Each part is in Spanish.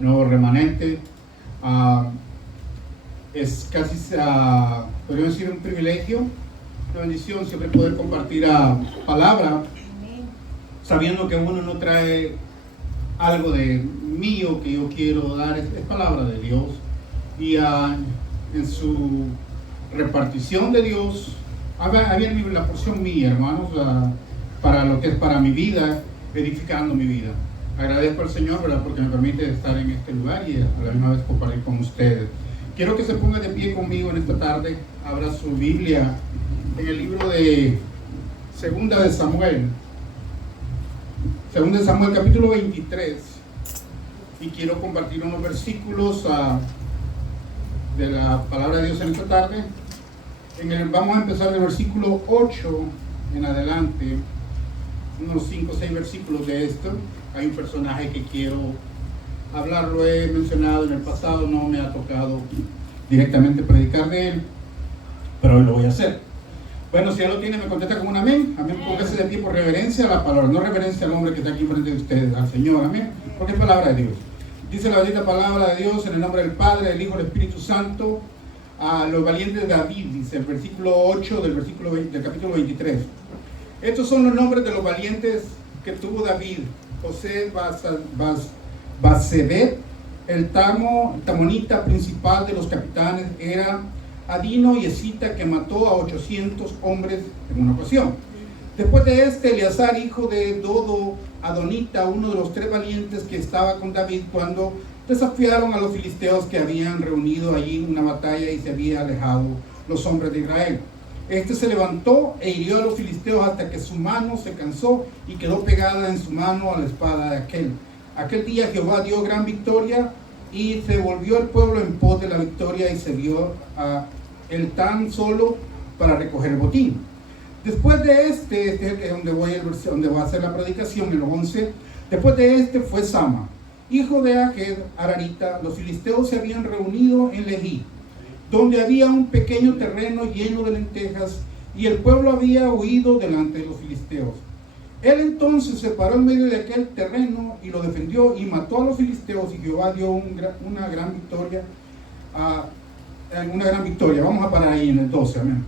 nuevo remanente. Es casi, podría decir, un privilegio, una bendición siempre poder compartir palabra, sabiendo que uno no trae algo de mío que yo quiero dar, es palabra de Dios. Y en su repartición de Dios, había la porción mía, hermanos, para lo que es para mi vida, edificando mi vida. Agradezco al Señor, ¿verdad?, porque me permite estar en este lugar y a la misma vez compartir con ustedes. Quiero que se ponga de pie conmigo en esta tarde. Abra su Biblia en el libro de Segunda de Samuel capítulo 23, y quiero compartir unos versículos de la palabra de Dios en esta tarde. Vamos a empezar del versículo 8 en adelante, unos 5 o 6 versículos de esto. Hay un personaje que quiero hablar, lo he mencionado en el pasado, no me ha tocado directamente predicar de él, pero hoy lo voy a hacer. Bueno, si ya lo tiene, me contesta con un amén. Amén, póngase de pie por reverencia a la palabra, no reverencia al hombre que está aquí frente de ustedes, al Señor, amén, porque es palabra de Dios. Dice la bendita palabra de Dios en el nombre del Padre, del Hijo y del Espíritu Santo, a los valientes de David, dice el versículo 8 del capítulo 23. Estos son los nombres de los valientes que tuvo David: José Basebet, el tamonita principal de los capitanes, era Adino y Esita, que mató a 800 hombres en una ocasión. Después de Eleazar, hijo de Dodo, Adonita, uno de los 3 valientes que estaba con David cuando desafiaron a los filisteos que habían reunido allí en una batalla y se había alejado los hombres de Israel. Este se levantó e hirió a los filisteos hasta que su mano se cansó y quedó pegada en su mano a la espada de aquel. Aquel día Jehová dio gran victoria y se volvió el pueblo en pos de la victoria y se vio a él tan solo para recoger el botín. Después de este es donde va a hacer la predicación, en los 11. Después de este fue Sama, hijo de Aged Ararita. Los filisteos se habían reunido en Lehi, donde había un pequeño terreno lleno de lentejas, y el pueblo había huido delante de los filisteos. Él entonces se paró en medio de aquel terreno y lo defendió y mató a los filisteos, y Jehová dio una gran victoria. Vamos a parar ahí en el 12, amén.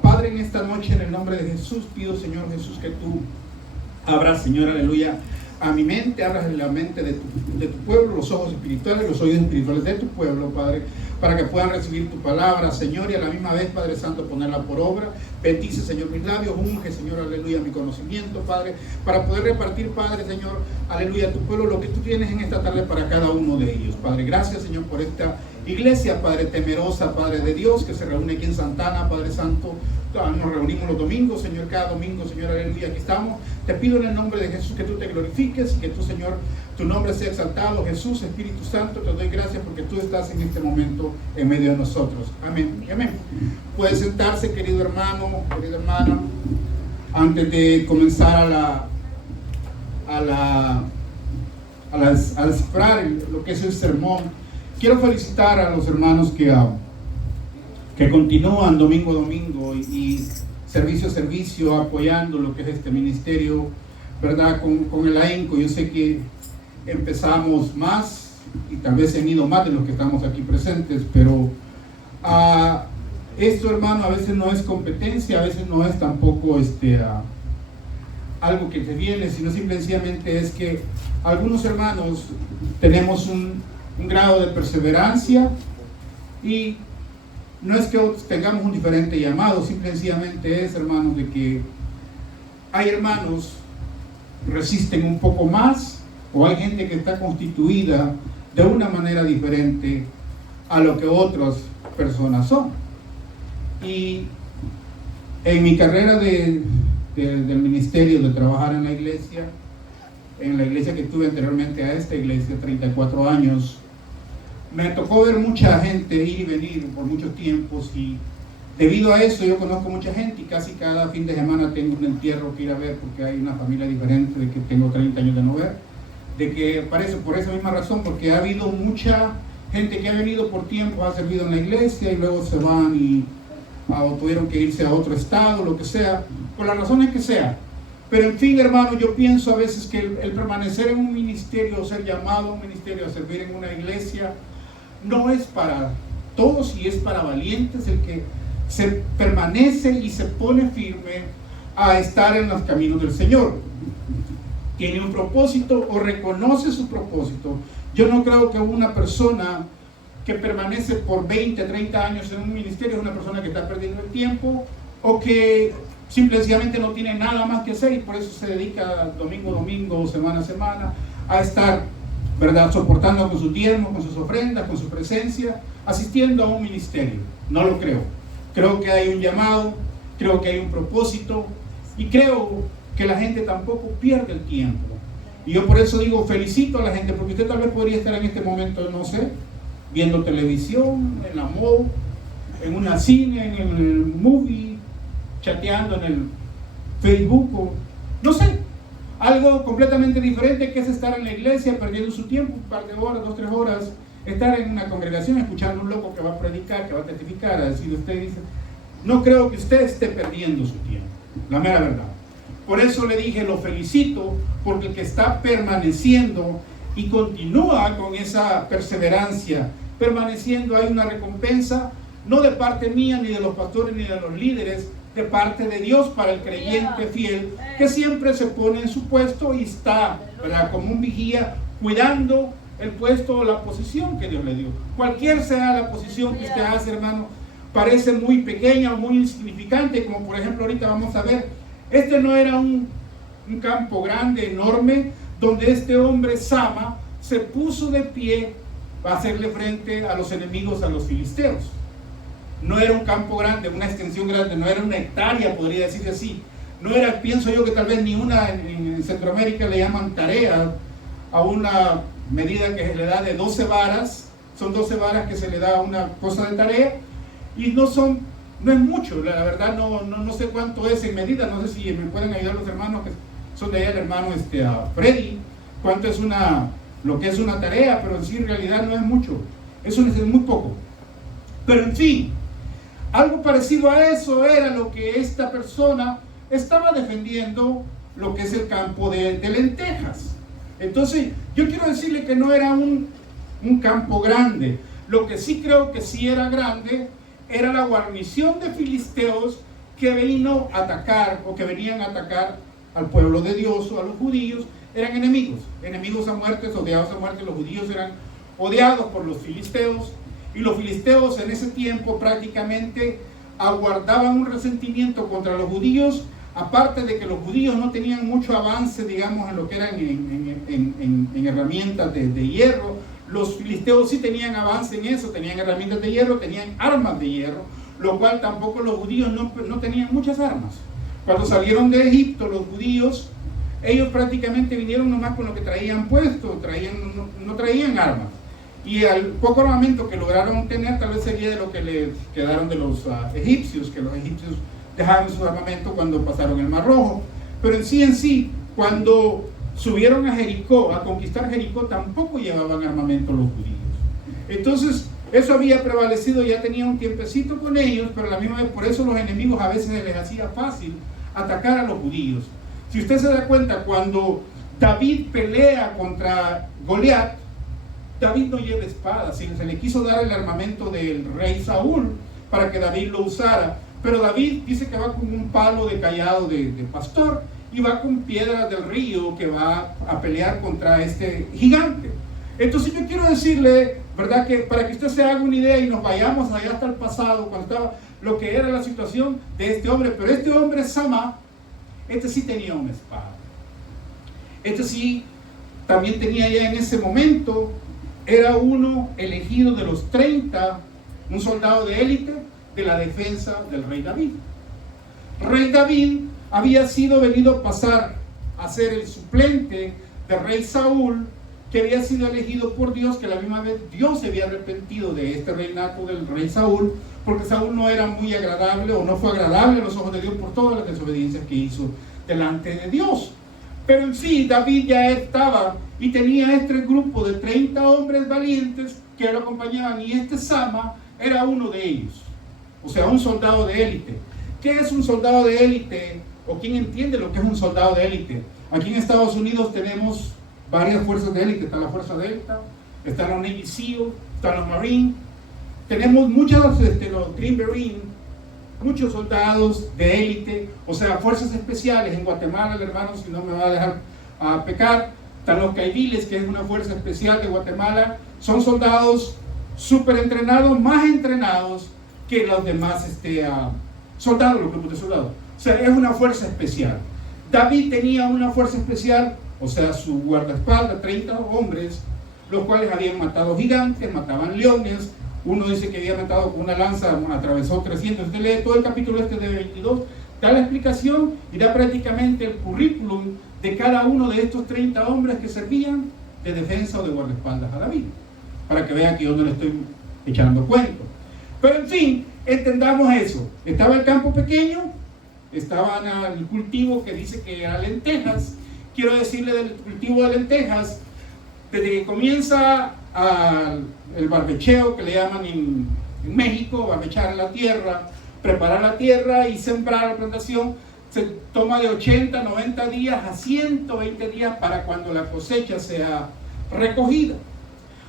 Padre, en esta noche, en el nombre de Jesús, pido, Señor Jesús, que tú abras, Señor, aleluya, a mi mente, abras la mente de tu pueblo, los ojos espirituales, los oídos espirituales de tu pueblo, Padre, para que puedan recibir tu palabra, Señor, y a la misma vez, Padre Santo, ponerla por obra. Bendice, Señor, mis labios, unge, Señor, aleluya, mi conocimiento, Padre, para poder repartir, Padre, Señor, aleluya, a tu pueblo lo que tú tienes en esta tarde para cada uno de ellos, Padre. Gracias, Señor, por esta iglesia, Padre, temerosa, Padre de Dios, que se reúne aquí en Santana, Padre Santo. Nos reunimos los domingos, Señor, cada domingo, Señor, aleluya, aquí estamos. Te pido en el nombre de Jesús que tú te glorifiques y que tú, Señor, tu nombre sea exaltado. Jesús, Espíritu Santo, te doy gracias porque tú estás en este momento en medio de nosotros. Amén. Amén. Puede sentarse, querido hermano, querida hermana. Antes de comenzar a descifrar lo que es el sermón, quiero felicitar a los hermanos que continúan domingo a domingo y servicio a servicio, apoyando lo que es este ministerio, ¿verdad? Con el ahínco. Yo sé que empezamos más y tal vez han ido más de los que estamos aquí presentes, pero esto, hermano, a veces no es competencia, a veces no es tampoco algo que te viene, sino simplemente es que algunos hermanos tenemos un grado de perseverancia, y no es que tengamos un diferente llamado, simplemente es, hermanos, de que hay hermanos que resisten un poco más, o hay gente que está constituida de una manera diferente a lo que otras personas son. Y en mi carrera del ministerio, de trabajar en la iglesia que tuve anteriormente a esta iglesia, 34 años, me tocó ver mucha gente ir y venir por muchos tiempos, y debido a eso yo conozco mucha gente, y casi cada fin de semana tengo un entierro que ir a ver, porque hay una familia diferente de que tengo 30 años de no ver, de que parece por esa misma razón, porque ha habido mucha gente que ha venido por tiempo, ha servido en la iglesia y luego se van o tuvieron que irse a otro estado, lo que sea, por las razones que sea. Pero en fin, hermano, yo pienso a veces que el permanecer en un ministerio, o ser llamado a un ministerio, a servir en una iglesia, no es para todos y es para valientes el que se permanece y se pone firme a estar en los caminos del Señor. Tiene un propósito o reconoce su propósito. Yo no creo que una persona que permanece por 20, 30 años en un ministerio es una persona que está perdiendo el tiempo o que simplemente no tiene nada más que hacer y por eso se dedica domingo a domingo, semana a semana, a estar, ¿verdad?, soportando con sus diezmos, con sus ofrendas, con su presencia, asistiendo a un ministerio. No lo creo. Creo que hay un llamado, creo que hay un propósito y creo que la gente tampoco pierde el tiempo. Y yo por eso digo, felicito a la gente, porque usted tal vez podría estar en este momento, no sé, viendo televisión, en la mall, en una cine, en el movie, chateando en el Facebook, o no sé, algo completamente diferente que es estar en la iglesia perdiendo su tiempo, un par de horas, 2, 3 horas, estar en una congregación escuchando a un loco que va a predicar, que va a testificar, a decir, usted dice, no creo que usted esté perdiendo su tiempo, la mera verdad. Por eso le dije, lo felicito, porque el que está permaneciendo y continúa con esa perseverancia, permaneciendo, hay una recompensa, no de parte mía, ni de los pastores, ni de los líderes, de parte de Dios para el creyente fiel, que siempre se pone en su puesto y está, ¿verdad?, como un vigía, cuidando el puesto o la posición que Dios le dio. Cualquier sea la posición que usted hace, hermano, parece muy pequeña o muy insignificante, como por ejemplo ahorita vamos a ver, este no era un campo grande, enorme, donde este hombre Sama se puso de pie para hacerle frente a los enemigos, a los filisteos. No era un campo grande, una extensión grande, no era una hectárea, podría decir así. No era, pienso yo que tal vez ni una, en Centroamérica le llaman tarea a una medida que se le da de 12 varas, son 12 varas que se le da a una cosa de tarea, y no es mucho, la verdad no sé cuánto es en medida, no sé si me pueden ayudar los hermanos que son de allá, el hermano Freddy, cuánto es lo que es una tarea, pero en sí en realidad no es mucho, eso es muy poco. Pero en fin, algo parecido a eso era lo que esta persona estaba defendiendo, lo que es el campo de lentejas. Entonces, yo quiero decirle que no era un campo grande. Lo que sí creo que sí era grande era la guarnición de filisteos que vino a atacar o que venían a atacar al pueblo de Dios o a los judíos. Eran enemigos a muerte, odiados a muerte. Los judíos eran odiados por los filisteos. Y los filisteos en ese tiempo prácticamente aguardaban un resentimiento contra los judíos, aparte de que los judíos no tenían mucho avance, digamos, en lo que eran en herramientas de hierro. Los filisteos sí tenían avance en eso, tenían herramientas de hierro, tenían armas de hierro, lo cual tampoco los judíos no tenían muchas armas. Cuando salieron de Egipto, los judíos, ellos prácticamente vinieron nomás con lo que traían puesto, no traían armas. Y al poco armamento que lograron tener, tal vez sería de lo que les quedaron de los egipcios, que los egipcios dejaron su armamento cuando pasaron el Mar Rojo. Pero en sí, cuando subieron a Jericó, a conquistar Jericó, tampoco llevaban armamento los judíos. Entonces, eso había prevalecido, ya tenía un tiempecito con ellos, pero a la misma vez, por eso los enemigos a veces les hacía fácil atacar a los judíos. Si usted se da cuenta, cuando David pelea contra Goliat, David no lleva espada, se le quiso dar el armamento del rey Saúl para que David lo usara, pero David dice que va con un palo de cayado de pastor y va con piedras del río que va a pelear contra este gigante. Entonces yo quiero decirle, ¿verdad?, que para que usted se haga una idea y nos vayamos allá hasta el pasado, cuando estaba lo que era la situación de este hombre, pero este hombre Sama, este sí tenía una espada. Este sí también tenía ya en ese momento, era uno elegido de los 30, un soldado de élite de la defensa del rey David. Rey David había venido a pasar a ser el suplente del rey Saúl, que había sido elegido por Dios, que a la misma vez Dios se había arrepentido de este reinato del rey Saúl, porque Saúl no era muy agradable o no fue agradable a los ojos de Dios por todas las desobediencias que hizo delante de Dios. Pero en sí, David ya estaba y tenía este grupo de 30 hombres valientes que lo acompañaban, y este Sama era uno de ellos, o sea, un soldado de élite. ¿Qué es un soldado de élite o quién entiende lo que es un soldado de élite. Aquí en Estados Unidos tenemos varias fuerzas de élite. Está la Fuerza Delta, está la Navy SEAL, está los Marines. Tenemos muchos, los Green Beret, muchos soldados de élite, o sea, fuerzas especiales. En Guatemala, el hermano, si no me va a dejar pecar, están los Caiviles, que es una fuerza especial de Guatemala. Son soldados súper entrenados, más entrenados que los demás soldados, los grupos de soldados. O sea, es una fuerza especial. David tenía una fuerza especial, o sea, su guardaespaldas, 30 hombres, los cuales habían matado gigantes, mataban leones. Uno dice que había matado con una lanza, atravesó 300. Usted lee todo el capítulo de 22, da la explicación y da prácticamente el currículum de cada uno de estos 30 hombres que servían de defensa o de guardaespaldas a David, para que vean que yo no le estoy echando cuento. Pero en fin, entendamos eso. Estaba el campo pequeño, estaba el cultivo que dice que era lentejas. Quiero decirle del cultivo de lentejas, desde que comienza el barbecheo, que le llaman en México, barbechar la tierra, preparar la tierra y sembrar la plantación, se toma de 80, 90 días a 120 días para cuando la cosecha sea recogida.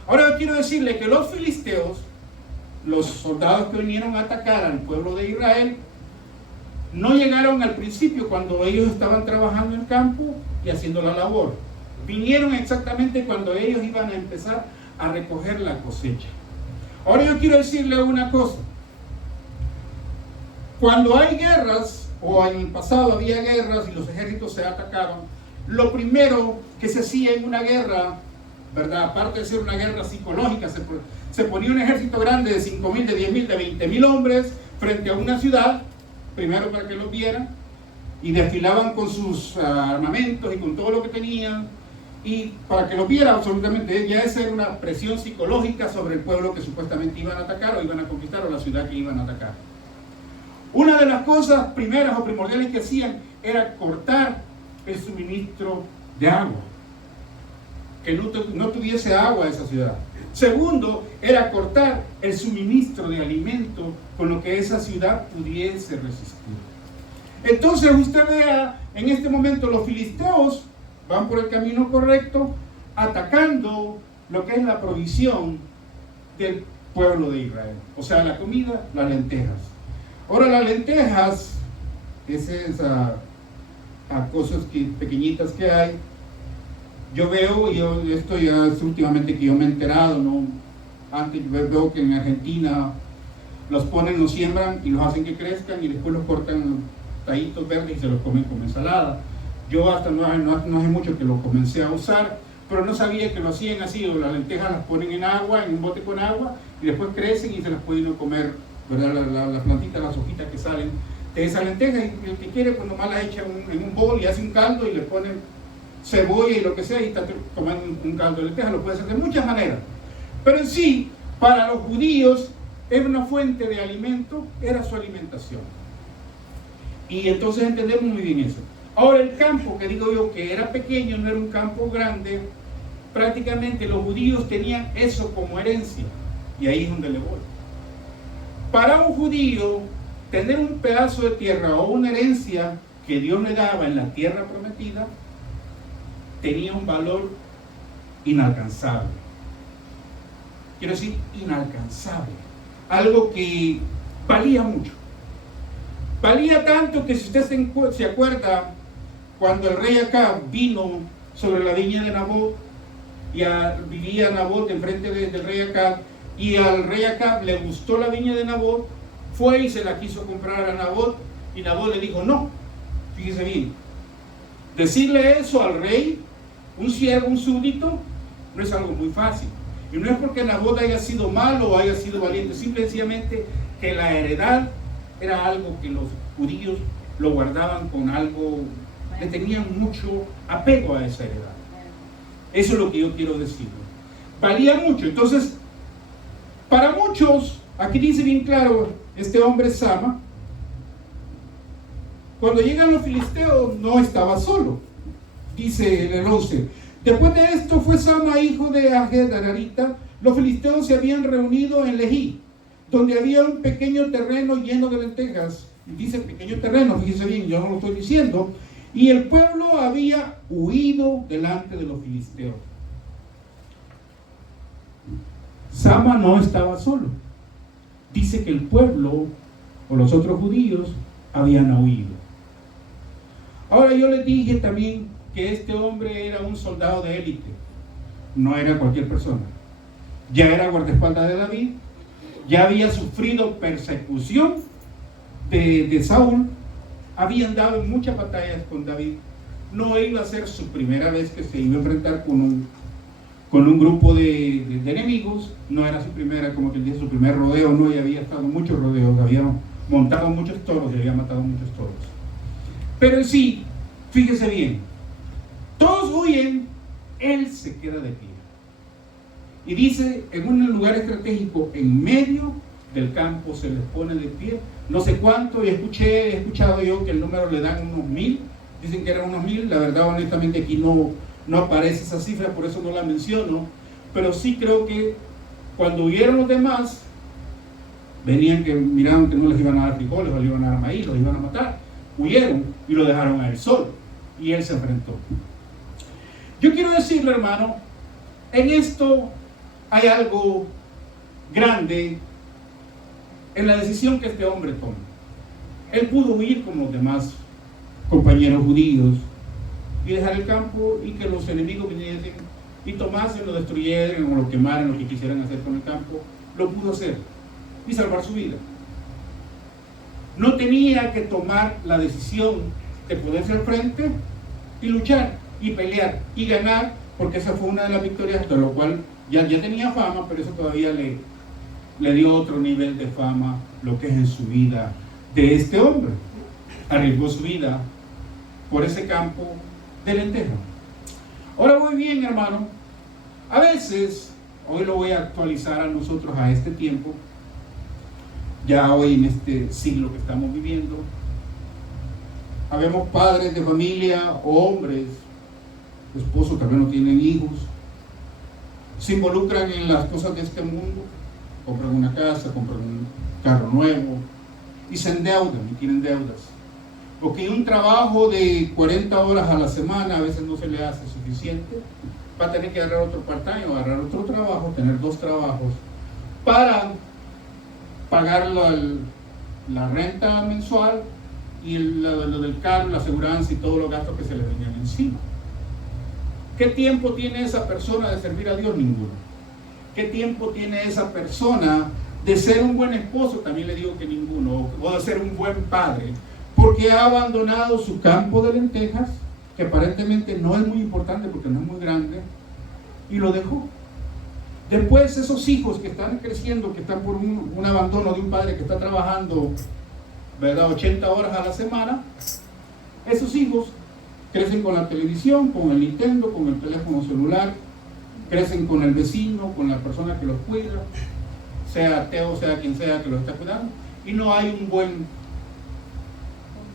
Ahora yo quiero decirle que los filisteos, los soldados que vinieron a atacar al pueblo de Israel, no llegaron al principio cuando ellos estaban trabajando en el campo y haciendo la labor. Vinieron exactamente cuando ellos iban a empezar a recoger la cosecha. Ahora yo quiero decirle una cosa. Cuando hay guerras, o en el pasado había guerras y los ejércitos se atacaban, lo primero que se hacía en una guerra, ¿verdad? Aparte de ser una guerra psicológica, se ponía un ejército grande de 5.000, de 10.000, de 20.000 hombres frente a una ciudad, primero para que los vieran, y desfilaban con sus armamentos y con todo lo que tenían, y para que los vieran absolutamente. Ya esa era una presión psicológica sobre el pueblo que supuestamente iban a atacar o iban a conquistar, o la ciudad que iban a atacar. Una de las cosas primeras o primordiales que hacían era cortar el suministro de agua, que no tuviese agua esa ciudad. Segundo, era cortar el suministro de alimento con lo que esa ciudad pudiese resistir. Entonces usted vea, en este momento los filisteos van por el camino correcto, atacando lo que es la provisión del pueblo de Israel. O sea, la comida, las lentejas. Ahora las lentejas, esas cosas pequeñitas que hay, yo veo, esto ya es últimamente que yo me he enterado, ¿no? Antes veo que en Argentina los ponen, los siembran y los hacen que crezcan y después los cortan en tallitos verdes y se los comen como ensalada. Yo hasta no hace mucho que lo comencé a usar, pero no sabía que lo hacían así. O las lentejas las ponen en agua, en un bote con agua, y después crecen y se las puede uno comer, ¿verdad? Las plantitas, las hojitas que salen de esa lenteja, y el que quiere pues nomás las echa en un bol y hace un caldo y le pone cebolla y lo que sea y está tomando un caldo de lenteja. Lo puede hacer de muchas maneras, pero en sí, para los judíos era una fuente de alimento, era su alimentación, y entonces entendemos muy bien eso. Ahora el campo, que digo yo que era pequeño, no era un campo grande, prácticamente los judíos tenían eso como herencia, y ahí es donde le voy. Para un judío, tener un pedazo de tierra o una herencia que Dios le daba en la tierra prometida, tenía un valor inalcanzable. Quiero decir, inalcanzable. Algo que valía mucho. Valía tanto que si usted se acuerda, cuando el rey Acab vino sobre la viña de Nabot, y vivía Nabot enfrente del rey Acab, y al rey Acab le gustó la viña de Nabot, fue y se la quiso comprar a Nabot, y Nabot le dijo no. Fíjese bien, decirle eso al rey, un siervo, un súbdito, no es algo muy fácil. Y no es porque Nabot haya sido malo o haya sido valiente, simplemente que la heredad era algo que los judíos lo guardaban con algo, le tenían mucho apego a esa heredad. Eso es lo que yo quiero decir. Valía mucho. Entonces, para muchos, aquí dice bien claro, este hombre Sama, cuando llegan los filisteos no estaba solo. Dice el 11, después de esto fue Sama hijo de Aged Ararita. Los filisteos se habían reunido en Lejí, donde había un pequeño terreno lleno de lentejas, dice pequeño terreno, fíjese bien, yo no lo estoy diciendo, y el pueblo había huido delante de los filisteos. Sama no estaba solo. Dice que el pueblo o los otros judíos habían huido. Ahora yo les dije también que este hombre era un soldado de élite, no era cualquier persona. Ya era guardaespaldas de David, ya había sufrido persecución de Saúl, habían dado muchas batallas con David. No iba a ser su primera vez que se iba a enfrentar con un grupo de enemigos, no era su primera, como que dice, su primer rodeo, no, y había estado en muchos rodeos, había montado muchos toros y había matado muchos toros. Pero en sí, fíjese bien, todos huyen, él se queda de pie. Y dice, en un lugar estratégico, en medio del campo, se les pone de pie. No sé cuánto, y he escuchado yo que el número le dan unos 1000, dicen que eran unos 1000, la verdad honestamente aquí no aparece esa cifra, por eso no la menciono, pero sí creo que cuando huyeron los demás, venían que miraron que no les iban a dar frijoles, o les iban a dar maíz, los iban a matar, huyeron y lo dejaron a él solo, y él se enfrentó. Yo quiero decirle, hermano, en esto hay algo grande en la decisión que este hombre toma. Él pudo huir como los demás compañeros judíos y dejar el campo y que los enemigos viniesen y tomasen, lo destruyeran o lo quemaran, lo que quisieran hacer con el campo. Lo pudo hacer y salvar su vida. No tenía que tomar la decisión de ponerse al frente y luchar y pelear y ganar, porque esa fue una de las victorias, de lo cual ya tenía fama, pero eso todavía le dio otro nivel de fama, lo que es en su vida de este hombre. Arriesgó su vida por ese campo de lentejas. Ahora muy bien, hermano, a veces, hoy lo voy a actualizar a nosotros a este tiempo, ya hoy en este siglo que estamos viviendo, habemos padres de familia, hombres, esposos que no tienen hijos, se involucran en las cosas de este mundo, compran una casa, compran un carro nuevo y se endeudan y tienen deudas. Porque un trabajo de 40 horas a la semana a veces no se le hace suficiente, va a tener que agarrar otro part-time o agarrar otro trabajo, tener 2 trabajos para pagar la renta mensual y lo del carro, la aseguranza y todos los gastos que se le venían encima. ¿Qué tiempo tiene esa persona de servir a Dios? Ninguno. ¿Qué tiempo tiene esa persona de ser un buen esposo? También le digo que ninguno. O de ser un buen padre, porque ha abandonado su campo de lentejas, que aparentemente no es muy importante porque no es muy grande, y lo dejó. Después esos hijos que están creciendo, que están por un abandono de un padre que está trabajando, ¿verdad?, 80 horas a la semana, esos hijos crecen con la televisión, con el Nintendo, con el teléfono celular, crecen con el vecino, con la persona que los cuida, sea ateo, sea quien sea que los está cuidando, y no hay un buen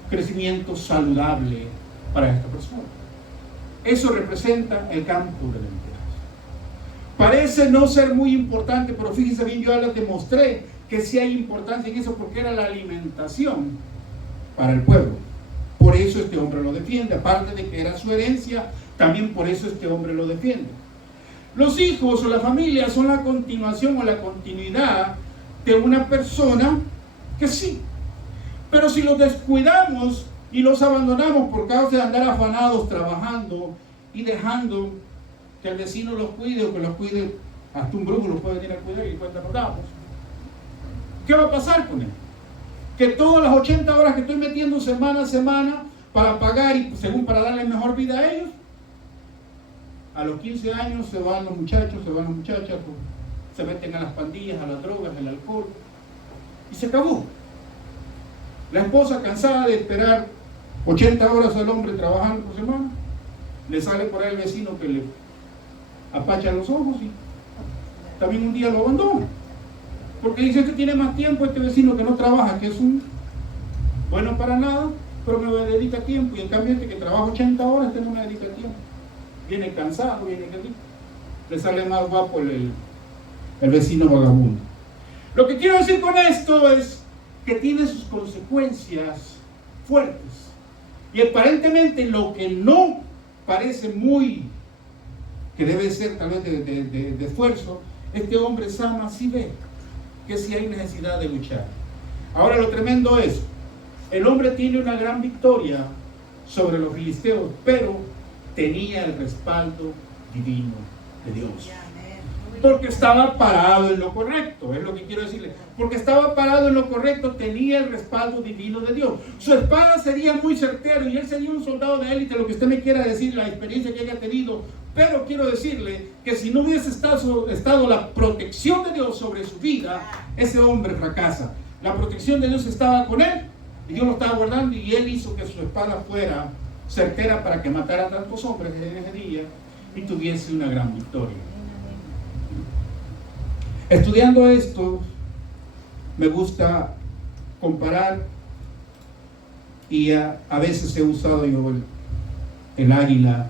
crecimiento saludable para esta persona. Eso representa el campo de lentejas. Parece no ser muy importante, pero fíjense bien, yo ya les demostré que sí hay importancia en eso, porque era la alimentación para el pueblo. Por eso este hombre lo defiende, aparte de que era su herencia, también por eso este hombre lo defiende. Los hijos o la familia son la continuación o la continuidad de una persona que sí, pero si los descuidamos y los abandonamos por causa de andar afanados trabajando y dejando que el vecino los cuide o que los cuide, hasta un brujo los puede venir a cuidar y cuenta pagamos, ¿qué va a pasar con él? Que todas las 80 horas que estoy metiendo semana a semana para pagar y según para darle mejor vida a ellos, a los 15 años se van los muchachos, se van las muchachas, se meten a las pandillas, a las drogas, al alcohol, y se acabó. La esposa, cansada de esperar 80 horas al hombre trabajando por semana, le sale por ahí el vecino que le apacha los ojos y también un día lo abandona. Porque dice que tiene más tiempo este vecino que no trabaja, que es un bueno para nada, pero me dedica tiempo, y en cambio este que trabaja 80 horas, este no me dedica tiempo. Viene cansado, viene que le sale más guapo el vecino vagabundo. Lo que quiero decir con esto es que tiene sus consecuencias fuertes. Y aparentemente lo que no parece muy, que debe ser tal vez de esfuerzo, este hombre Sama sí ve que sí hay necesidad de luchar. Ahora lo tremendo es, el hombre tiene una gran victoria sobre los filisteos, pero tenía el respaldo divino de Dios. Porque estaba parado en lo correcto, es lo que quiero decirle. Porque estaba parado en lo correcto, tenía el respaldo divino de Dios. Su espada sería muy certero y él sería un soldado de élite, lo que usted me quiera decir, la experiencia que haya tenido. Pero quiero decirle que si no hubiese estado la protección de Dios sobre su vida, ese hombre fracasa. La protección de Dios estaba con él y Dios lo estaba guardando, y él hizo que su espada fuera certera para que matara a tantos hombres en ese día y tuviese una gran victoria. Estudiando esto, me gusta comparar, y a veces he usado yo el águila,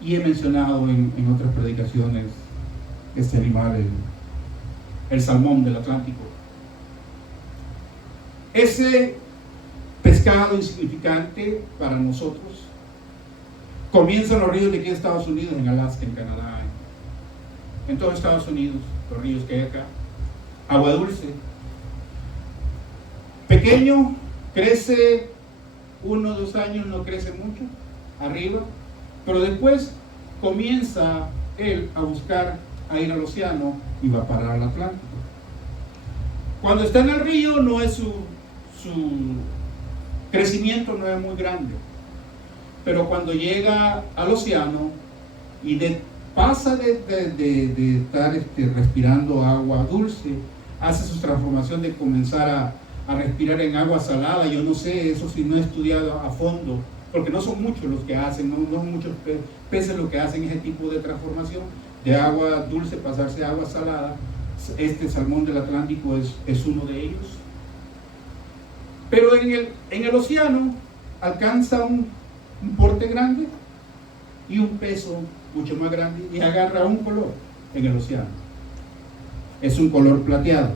y he mencionado en otras predicaciones este animal, el salmón del Atlántico. Ese pescado insignificante para nosotros comienza en los ríos de aquí de Estados Unidos, en Alaska, en Canadá, en todo Estados Unidos, los ríos que hay acá. Agua dulce, pequeño, crece 1 o 2 años, no crece mucho arriba, pero después comienza él a buscar a ir al océano y va a parar al Atlántico. Cuando está en el río, no es su crecimiento no es muy grande, pero cuando llega al océano y pasa de estar respirando agua dulce, hace su transformación de comenzar a respirar en agua salada. Yo no sé, eso sí no he estudiado a fondo, porque no son muchos los que hacen, no son muchos peces los que hacen ese tipo de transformación de agua dulce pasarse a agua salada. Este salmón del Atlántico es uno de ellos. Pero en el océano alcanza un porte grande y un peso mucho más grande, y agarra un color en el océano. Es un color plateado.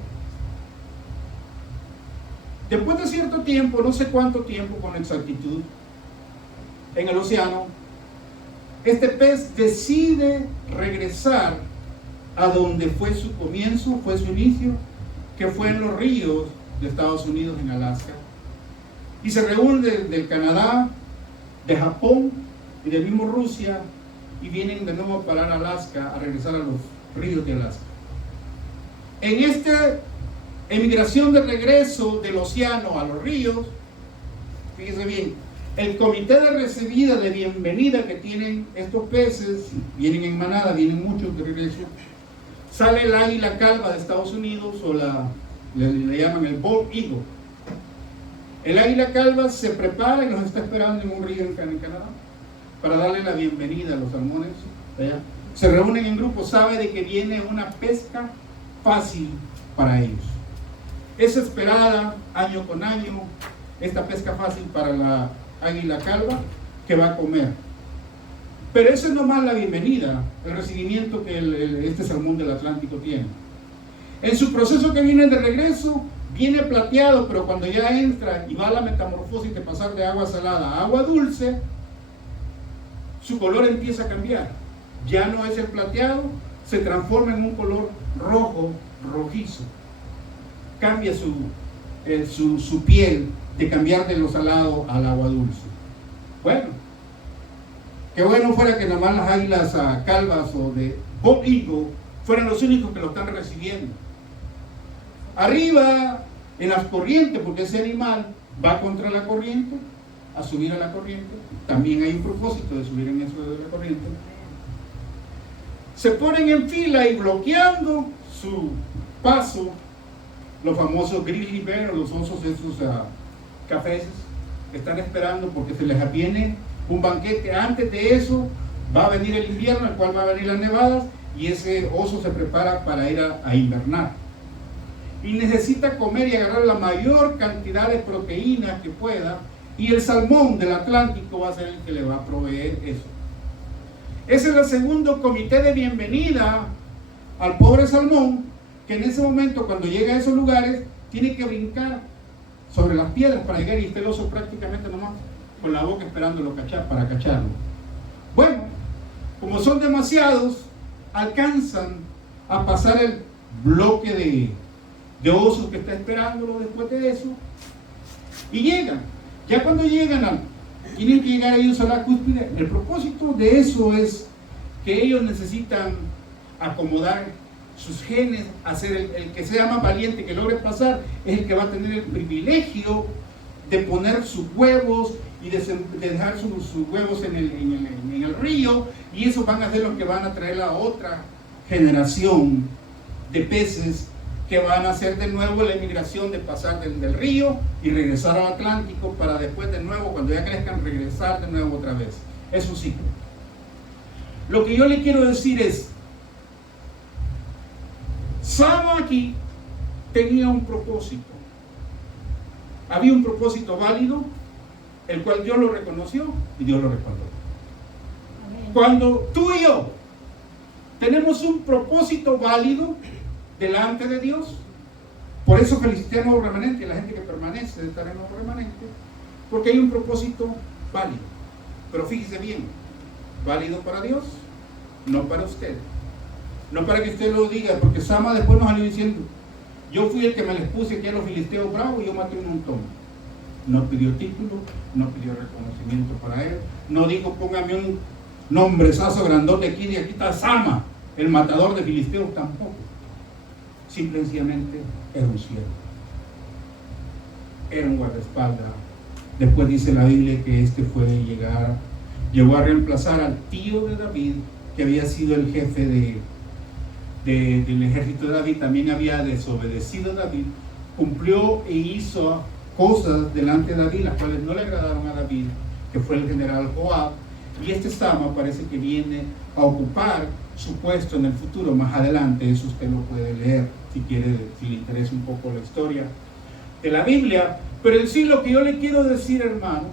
Después de cierto tiempo, no sé cuánto tiempo con exactitud, en el océano, este pez decide regresar a donde fue su comienzo, fue su inicio, que fue en los ríos de Estados Unidos, en Alaska, y se reúne del Canadá, de Japón y del mismo Rusia, y vienen de nuevo a parar a Alaska, a regresar a los ríos de Alaska. En esta emigración de regreso del océano a los ríos, fíjese bien, el comité de recibida, de bienvenida que tienen estos peces, vienen en manada, vienen muchos de regreso, sale el águila calva de Estados Unidos, o le llaman el bald eagle. El águila calva se prepara y los está esperando en un río en Canadá para darle la bienvenida a los salmones. Se reúnen en grupo, sabe de que viene una pesca fácil para ellos. Es esperada año con año esta pesca fácil para la águila calva que va a comer. Pero eso es nomás la bienvenida, el recibimiento que este salmón del Atlántico tiene. En su proceso que viene de regreso, viene plateado, pero cuando ya entra y va a la metamorfosis de pasar de agua salada a agua dulce, su color empieza a cambiar. Ya no es el plateado, se transforma en un color rojo, rojizo. Cambia su piel, de cambiar de lo salado al agua dulce. Bueno, qué bueno fuera que nomás las águilas calvas o de bald eagle fueran los únicos que lo están recibiendo. Arriba, en las corrientes, porque ese animal va contra la corriente, a subir a la corriente. También hay un propósito de subir en eso de la corriente. Se ponen en fila y bloqueando su paso, los famosos grizzly bears, los osos esos cafeses, están esperando porque se les viene un banquete. Antes de eso va a venir el invierno, el cual va a venir las nevadas, y ese oso se prepara para ir a invernar. Y necesita comer y agarrar la mayor cantidad de proteínas que pueda, y el salmón del Atlántico va a ser el que le va a proveer eso. Ese es el segundo comité de bienvenida al pobre salmón, que en ese momento, cuando llega a esos lugares, tiene que brincar sobre las piedras para llegar y está el oso prácticamente nomás con la boca esperándolo para cacharlo. Bueno, como son demasiados, alcanzan a pasar el bloque de osos que está esperándolo después de eso y llegan. Ya cuando llegan tienen que llegar ellos a la cúspide. El propósito de eso es que ellos necesitan acomodar sus genes, hacer el que sea más valiente, que logre pasar, es el que va a tener el privilegio de poner sus huevos y de dejar sus huevos en el río, y esos van a ser los que van a traer la otra generación de peces que van a hacer de nuevo la emigración de pasar del río y regresar al Atlántico para después de nuevo, cuando ya crezcan, regresar de nuevo otra vez. Es un ciclo. Lo que yo le quiero decir es, Sama aquí tenía un propósito. Había un propósito válido, el cual Dios lo reconoció y Dios lo respaldó. Cuando tú y yo tenemos un propósito válido delante de Dios, por eso felicité al nuevo remanente y a la gente que permanece de estar en el nuevo remanente, porque hay un propósito válido. Pero fíjese bien, válido para Dios, no para usted. No para que usted lo diga, porque Sama después nos salió diciendo, yo fui el que me les puse aquí a los filisteos bravos y yo maté un montón. No pidió título, no pidió reconocimiento para él, no dijo póngame un nombrezazo grandote aquí, y aquí está Sama, el matador de filisteos, tampoco. Simple y sencillamente era un siervo, era un guardaespaldas. Después dice la Biblia que llegó a reemplazar al tío de David, que había sido el jefe del ejército de David. También había desobedecido a David, cumplió e hizo cosas delante de David las cuales no le agradaron a David, que fue el general Joab, y este Sama parece que viene a ocupar su puesto en el futuro, más adelante. Eso usted lo puede leer si quiere, si le interesa un poco la historia de la Biblia. Pero en sí lo que yo le quiero decir, hermano,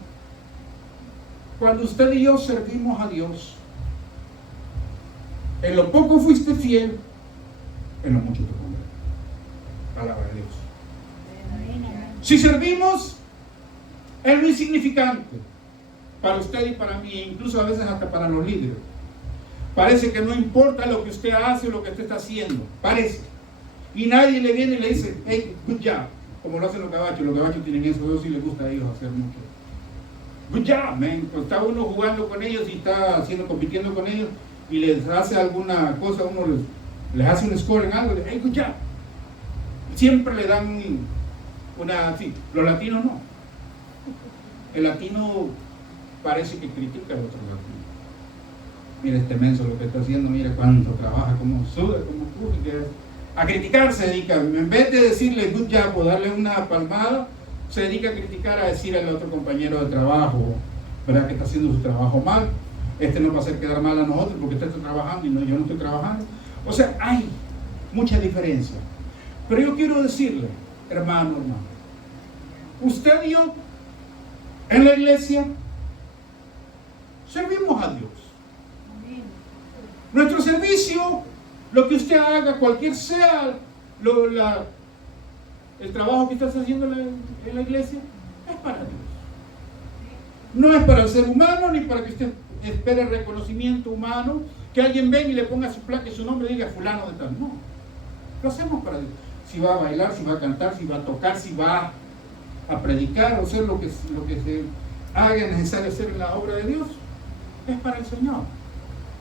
cuando usted y yo servimos a Dios, en lo poco fuiste fiel, en lo mucho te pondré. Palabra de Dios. Si servimos en lo insignificante, para usted y para mí, incluso a veces hasta para los líderes, parece que no importa lo que usted hace o lo que usted está haciendo, parece, y nadie le viene y le dice, hey, good job, como lo hacen los gabachos tienen eso sí les gusta a ellos hacer mucho. Good job, man. Pues está uno jugando con ellos y está compitiendo con ellos y les hace alguna cosa, uno les hace un score en algo, hey, good job. Siempre le dan sí. Los latinos no. El latino parece que critica al otro latino. Mira este menso lo que está haciendo, mira cuánto trabaja, cómo suda, cómo cruje, a criticar se dedica. En vez de decirle good job o darle una palmada, se dedica a criticar, a decir al otro compañero de trabajo, ¿verdad?, que está haciendo su trabajo mal. Este nos va a hacer quedar mal a nosotros porque usted está trabajando y yo no estoy trabajando. O sea, hay mucha diferencia. Pero yo quiero decirle, hermano, usted y yo en la iglesia servimos a Dios. Nuestro servicio, lo que usted haga, cualquier sea el trabajo que estás haciendo en la iglesia, es para Dios. No es para el ser humano, ni para que usted espere reconocimiento humano, que alguien venga y le ponga su placa y su nombre y diga fulano de tal. No, lo hacemos para Dios. Si va a bailar, si va a cantar, si va a tocar, si va a predicar o hacer lo que se haga necesario hacer en la obra de Dios, es para el Señor.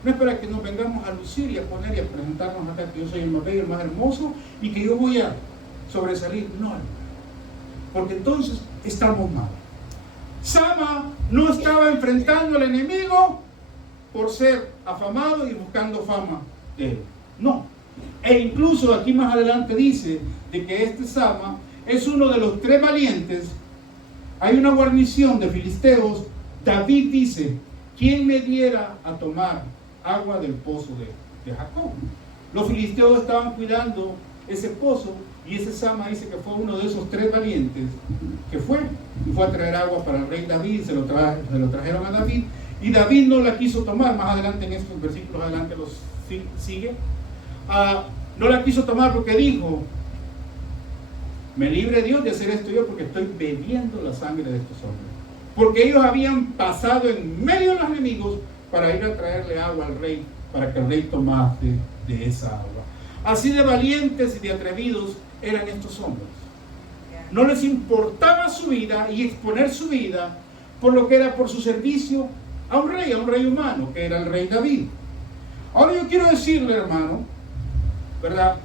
No es para que nos vengamos a lucir y a poner y a presentarnos acá que yo soy el más bello, el más hermoso y que yo voy a sobresalir. No, porque entonces estamos mal. Sama no estaba enfrentando al enemigo por ser afamado y buscando fama de él. No. E incluso aquí más adelante dice de que este Sama es uno de los 3 valientes. Hay una guarnición de filisteos. David dice, ¿quién me diera a tomar agua del pozo de Jacob? Los filisteos estaban cuidando ese pozo y ese Sama dice que fue uno de esos 3 valientes que fue a traer agua para el rey David. Se lo trajeron a David y David no la quiso tomar. Más adelante en estos versículos adelante los sigue. No la quiso tomar porque dijo, Me libre Dios de hacer esto yo porque estoy bebiendo la sangre de estos hombres. Porque ellos habían pasado en medio de los enemigos para ir a traerle agua al rey, para que el rey tomase de esa agua. Así de valientes y de atrevidos eran estos hombres. No les importaba su vida y exponer su vida por lo que era por su servicio a un rey humano, que era el rey David. Ahora yo quiero decirle, hermano, ¿verdad?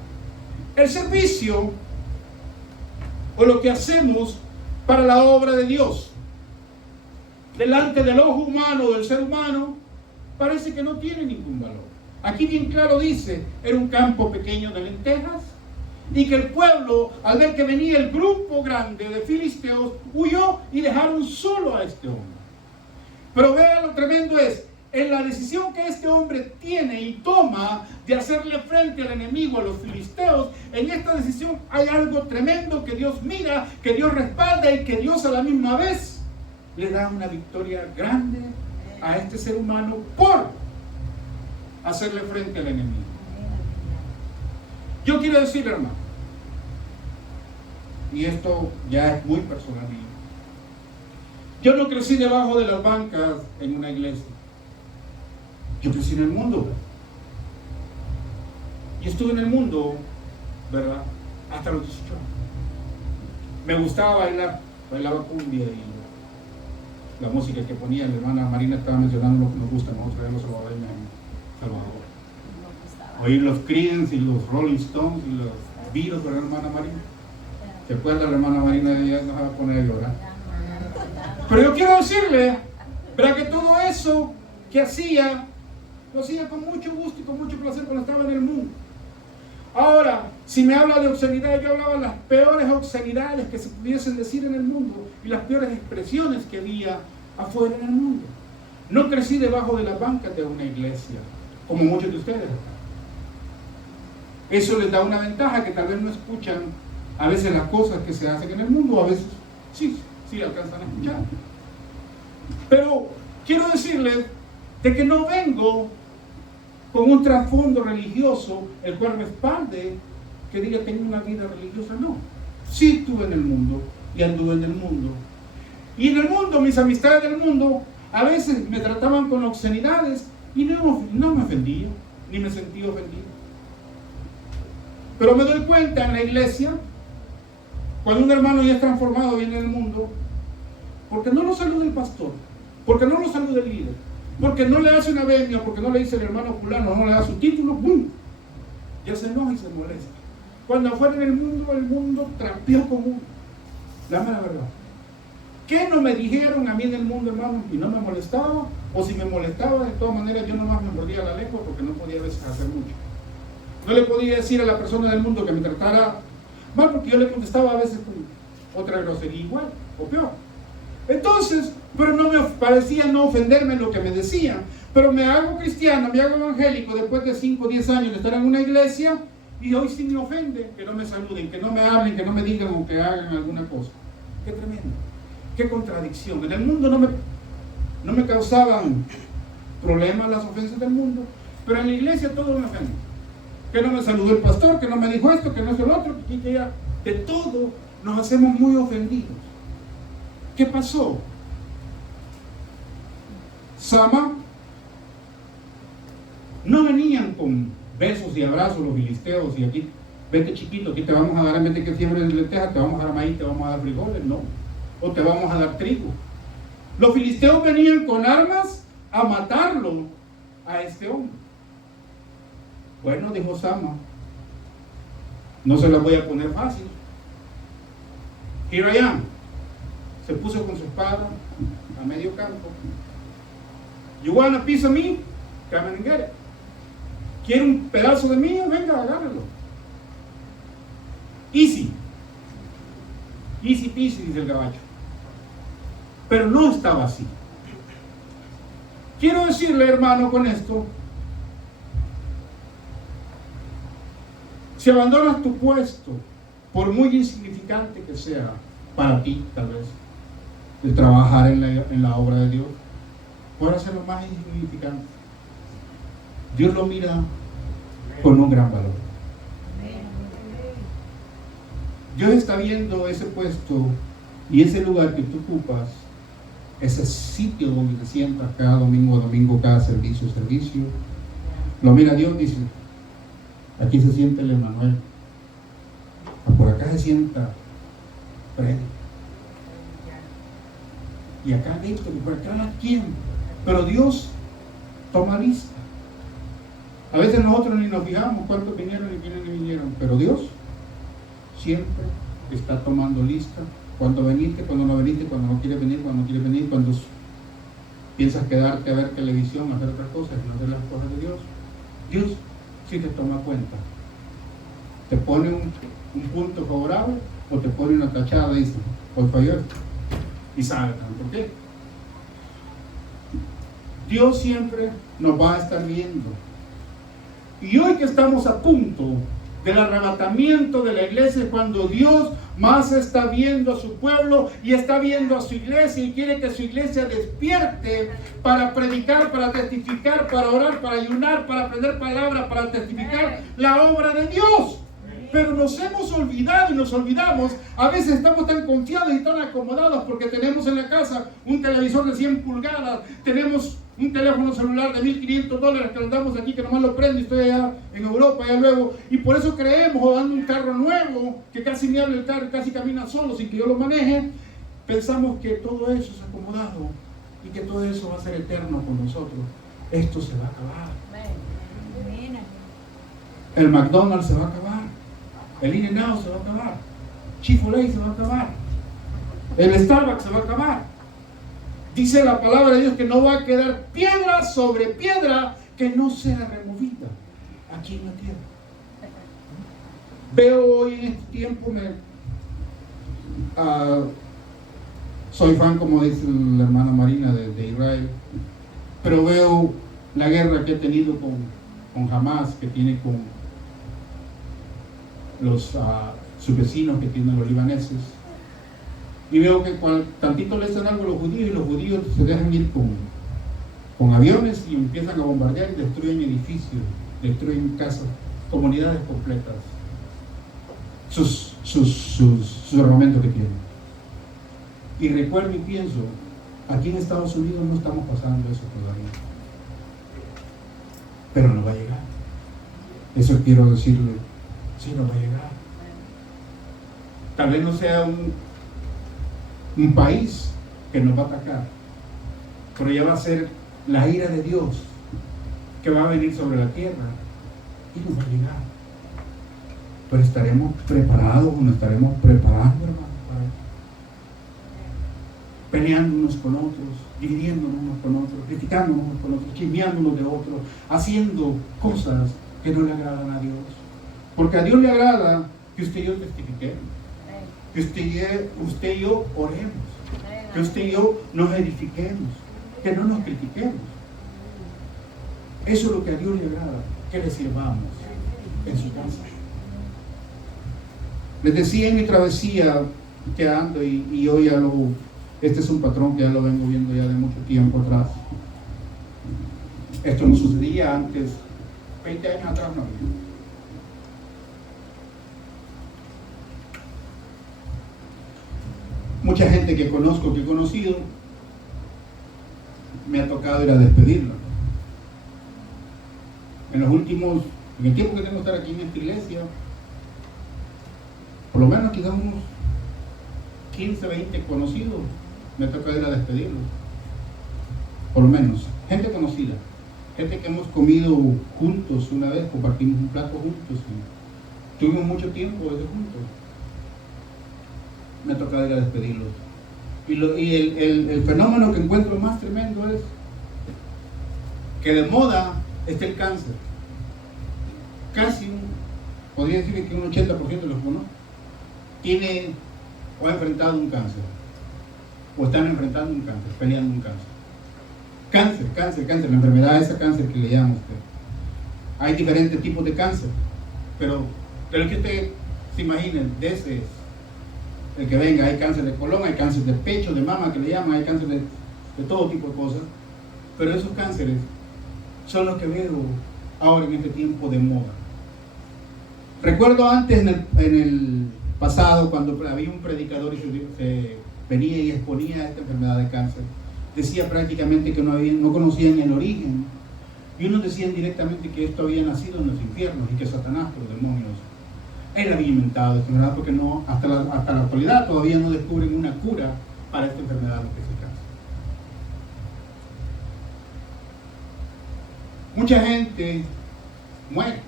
El servicio o lo que hacemos para la obra de Dios delante del ojo humano, del ser humano, parece que no tiene ningún valor. Aquí bien claro dice, era un campo pequeño de lentejas y que el pueblo, al ver que venía el grupo grande de filisteos, huyó y dejaron solo a este hombre. Pero vea lo tremendo es, en la decisión que este hombre tiene y toma de hacerle frente al enemigo, a los filisteos, en esta decisión hay algo tremendo que Dios mira, que Dios respalda y que Dios a la misma vez le da una victoria grande a este ser humano por hacerle frente al enemigo. Yo quiero decir, hermano, y esto ya es muy personal mío, yo no crecí debajo de las bancas en una iglesia. Yo crecí en el mundo. Y estuve en el mundo, ¿verdad? Hasta los 18 años. Me gustaba bailar, bailaba cumbia y la música que ponía. La hermana Marina estaba mencionando lo que nos gusta a nosotros, los salvadoreños en Salvador. Oír los Creedence y los Rolling Stones y los Beatles, ¿verdad, hermana Marina? ¿Se acuerda la hermana Marina de ella? Nos va a poner a llorar. Pero yo quiero decirle, ¿verdad? Que todo eso que hacía, lo hacía con mucho gusto y con mucho placer cuando estaba en el mundo. Ahora, si me habla de obscenidad, yo hablaba de las peores obscenidades que se pudiesen decir en el mundo y las peores expresiones que había afuera en el mundo. No crecí debajo de las bancas de una iglesia, como muchos de ustedes. Eso les da una ventaja, que tal vez no escuchan a veces las cosas que se hacen en el mundo, a veces sí alcanzan a escuchar. Pero quiero decirles de que no vengo con un trasfondo religioso el cual respalde que diga que tengo una vida religiosa. No, sí estuve en el mundo y anduve en el mundo. Y en el mundo, mis amistades del mundo a veces me trataban con obscenidades y no me ofendía, ni me sentía ofendido. Pero me doy cuenta en la iglesia, cuando un hermano ya es transformado, viene en el mundo, porque no lo saluda el pastor, porque no lo saluda el líder, porque no le hace una venia, porque no le dice el hermano fulano, no le da su título, ¡bum! Ya se enoja y se molesta. Cuando afuera en el mundo trampeó con uno. Dame la verdad. ¿Qué no me dijeron a mí en el mundo, hermano? Y no me molestaba, o si me molestaba, de todas maneras yo nomás me mordía la lengua porque no podía a veces hacer mucho. No le podía decir a la persona del mundo que me tratara mal, porque yo le contestaba a veces con otra grosería igual, o peor. Entonces, pero no me parecía no ofenderme en lo que me decían. Pero me hago cristiano, me hago evangélico después de 5 o 10 años de estar en una iglesia, y hoy sí me ofende que no me saluden, que no me hablen, que no me digan o que hagan alguna cosa. Qué tremendo, qué contradicción. En el mundo no me causaban problemas las ofensas del mundo, pero en la iglesia todo me ofende. Que no me saludó el pastor, que no me dijo esto, que no es el otro, que ya de todo nos hacemos muy ofendidos. ¿Qué pasó? Sama, no venían con besos y abrazos los filisteos y aquí, vete chiquito, aquí te vamos a dar, en vez de que siembres lentejas, te vamos a dar maíz, te vamos a dar frijoles, no, o te vamos a dar trigo. Los filisteos venían con armas a matarlo a este hombre. Bueno, dijo Sama, no se la voy a poner fácil. Here I am. Se puso con su espada a medio campo. You want a piece of me? Come and get it. ¿Quiere un pedazo de mí? Venga, agárralo. Easy. Easy peasy, dice el gabacho. Pero no estaba así. Quiero decirle, hermano, con esto, si abandonas tu puesto, por muy insignificante que sea para ti, tal vez, de trabajar en la obra de Dios, puede ser lo más insignificante, Dios lo mira con un gran valor. Dios está viendo ese puesto y ese lugar que tú ocupas, ese sitio donde te sientas cada domingo, cada servicio. Lo mira Dios, dice, aquí se sienta el Emanuel, por acá se sienta Freddy, y acá Víctor, y por acá quién. Pero Dios toma lista. A veces nosotros ni nos fijamos cuántos vinieron y quiénes no vinieron, pero Dios siempre está tomando lista. Cuando veniste, cuando no veniste, cuando no quieres venir, cuando no quieres venir, cuando piensas quedarte a ver televisión, hacer otras cosas, no hacer las cosas de Dios. Dios sí te toma cuenta. Te pone un punto favorable o te pone una tachada y dice, hoy falló. Y sabe por qué. Dios siempre nos va a estar viendo. Y hoy que estamos a punto del arrebatamiento de la iglesia, cuando Dios más está viendo a su pueblo y está viendo a su iglesia y quiere que su iglesia despierte para predicar, para testificar, para orar, para ayunar, para aprender palabra, para testificar la obra de Dios. Pero nos hemos olvidado y nos olvidamos. A veces estamos tan confiados y tan acomodados porque tenemos en la casa un televisor de 100 pulgadas, tenemos un teléfono celular de $1,500 que nos damos aquí, que nomás lo prendo y estoy allá en Europa, allá luego, y por eso creemos, o dando un carro nuevo, que casi me habla el carro, casi camina solo sin que yo lo maneje, pensamos que todo eso es acomodado y que todo eso va a ser eterno con nosotros. Esto se va a acabar. El McDonald's se va a acabar, el In-N-Out se va a acabar, Chick-fil-A se va a acabar, el Starbucks se va a acabar. Dice la palabra de Dios que no va a quedar piedra sobre piedra que no sea removida aquí en la tierra. Veo hoy en este tiempo, soy fan, como dice la hermana Marina, de Israel, pero veo la guerra que ha tenido con Hamas, que tiene con sus vecinos, que tienen los libaneses. Y veo que tantito le hacen algo a los judíos, y los judíos se dejan ir con aviones y empiezan a bombardear y destruyen edificios, destruyen casas, comunidades completas, sus armamentos que tienen. Y recuerdo y pienso, aquí en Estados Unidos no estamos pasando eso todavía, pero no va a llegar. Eso quiero decirle, sí, no va a llegar. Tal vez no sea un país que nos va a atacar, pero ya va a ser la ira de Dios que va a venir sobre la tierra y nos va a llegar. Pero estaremos preparados, nos estaremos preparando, hermano, peleando unos con otros, dividiéndonos unos con otros, criticándonos unos con otros, chismeándonos de otros, haciendo cosas que no le agradan a Dios. Porque a Dios le agrada que usted y yo testifiquemos, que usted y yo oremos, que usted y yo nos edifiquemos, que no nos critiquemos. Eso es lo que a Dios le agrada, que le sirvamos en su casa. Les decía en mi travesía que ando, y hoy ya este es un patrón que ya lo vengo viendo ya de mucho tiempo atrás. Esto no sucedía antes, 20 años atrás no había. Mucha gente que conozco, que he conocido, me ha tocado ir a despedirla. En el tiempo que tengo que estar aquí en esta iglesia, por lo menos quizás unos 15, 20 conocidos, me ha tocado ir a despedirlos. Por lo menos, gente conocida, gente que hemos comido juntos una vez, compartimos un plato juntos, y tuvimos mucho tiempo desde juntos. Me ha tocado ir a despedirlos. Y el fenómeno que encuentro más tremendo es que de moda está el cáncer. Casi, podría decir que un 80% de los que conozco tiene o ha enfrentado un cáncer, o están enfrentando un cáncer, peleando un cáncer. Cáncer, la enfermedad esa cáncer que le llama usted. Hay diferentes tipos de cáncer, pero el que usted se imagine, de ese es el que venga. Hay cáncer de colon, hay cáncer de pecho, de mama que le llaman, hay cáncer de todo tipo de cosas, pero esos cánceres son los que veo ahora en este tiempo de moda. Recuerdo antes en el pasado, cuando había un predicador y se venía y exponía esta enfermedad de cáncer, decía prácticamente que no conocían el origen, y unos decían directamente que esto había nacido en los infiernos y que Satanás, los demonios, él había inventado esta enfermedad, porque no, hasta la actualidad todavía no descubren una cura para esta enfermedad que es el cáncer. Mucha gente muere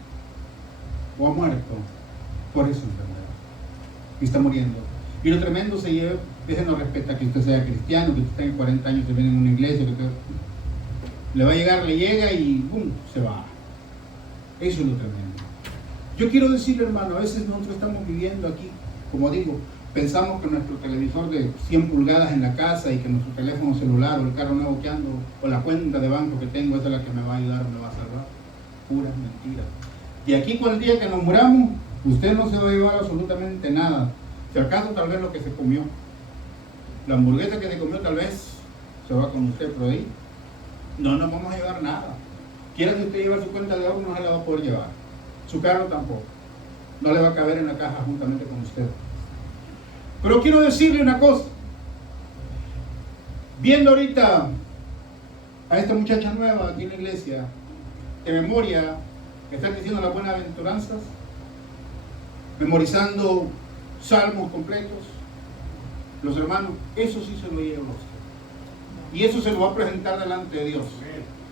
o ha muerto por esa enfermedad y está muriendo. Y lo tremendo se lleva, ese no respeta que usted sea cristiano, que usted tenga 40 años, que viene en una iglesia, le va a llegar, le llega y ¡pum!, se va. Eso es lo tremendo. Yo quiero decirle, hermano, a veces nosotros estamos viviendo aquí, como digo, pensamos que nuestro televisor de 100 pulgadas en la casa y que nuestro teléfono celular o el carro nuevo que ando o la cuenta de banco que tengo, esa es la que me va a ayudar o me va a salvar. Puras mentiras. Y aquí, con el día que nos muramos, usted no se va a llevar absolutamente nada. Si acaso, tal vez lo que se comió, la hamburguesa que se comió, tal vez se va con usted por ahí. No nos vamos a llevar nada. Quiera que usted lleve su cuenta de ahorro, no se la va a poder llevar. Su carro tampoco. No le va a caber en la caja juntamente con usted. Pero quiero decirle una cosa. Viendo ahorita a esta muchacha nueva aquí en la iglesia, de memoria, que están diciendo las buenaventuranzas, memorizando salmos completos, los hermanos, eso sí se lo lleva a usted. Y eso se lo va a presentar delante de Dios.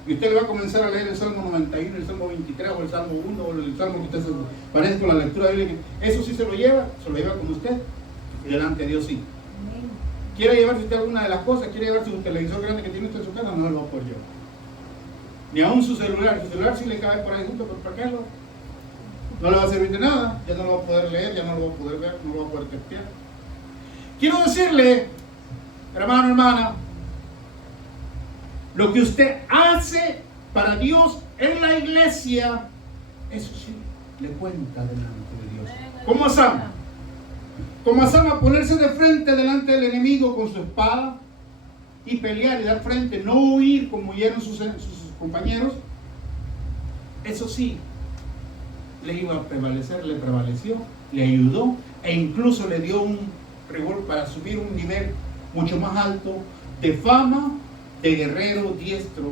Y usted le va a comenzar a leer el Salmo 91, el Salmo 23, o el Salmo 1, o el Salmo que usted se parece con la lectura bíblica. Eso sí se lo lleva con usted. Y delante de Dios sí. ¿Quiere llevarse usted alguna de las cosas? ¿Quiere llevarse un televisor grande que tiene usted en su casa? No lo va a poder llevar. Ni aún su celular. Su celular sí le cabe por ahí junto, pero ¿para qué? No le va a servir de nada. Ya no lo va a poder leer, ya no lo va a poder ver, no lo va a poder testear. Quiero decirle, hermano, hermana, lo que usted hace para Dios en la iglesia, eso sí le cuenta delante de Dios. ¿Cómo Asam? Como Asam, a ponerse de frente delante del enemigo con su espada y pelear y dar frente, no huir como huyeron sus compañeros. Eso sí, le iba a prevalecer, le prevaleció, le ayudó e incluso le dio un reward para subir un nivel mucho más alto de fama, de guerrero diestro,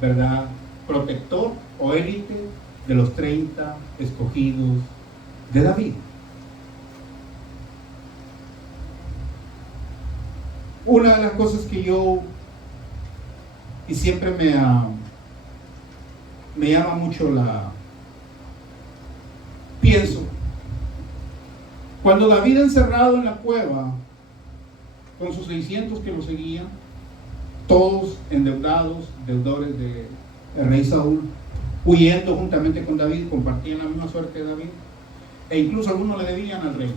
¿verdad? Protector o élite de los 30 escogidos de David. Una de las cosas que yo, y siempre me llama mucho pienso, cuando David encerrado en la cueva, con sus 600 que lo seguían, todos endeudados, deudores del rey Saúl, huyendo juntamente con David, compartían la misma suerte de David, e incluso algunos le debían al rey,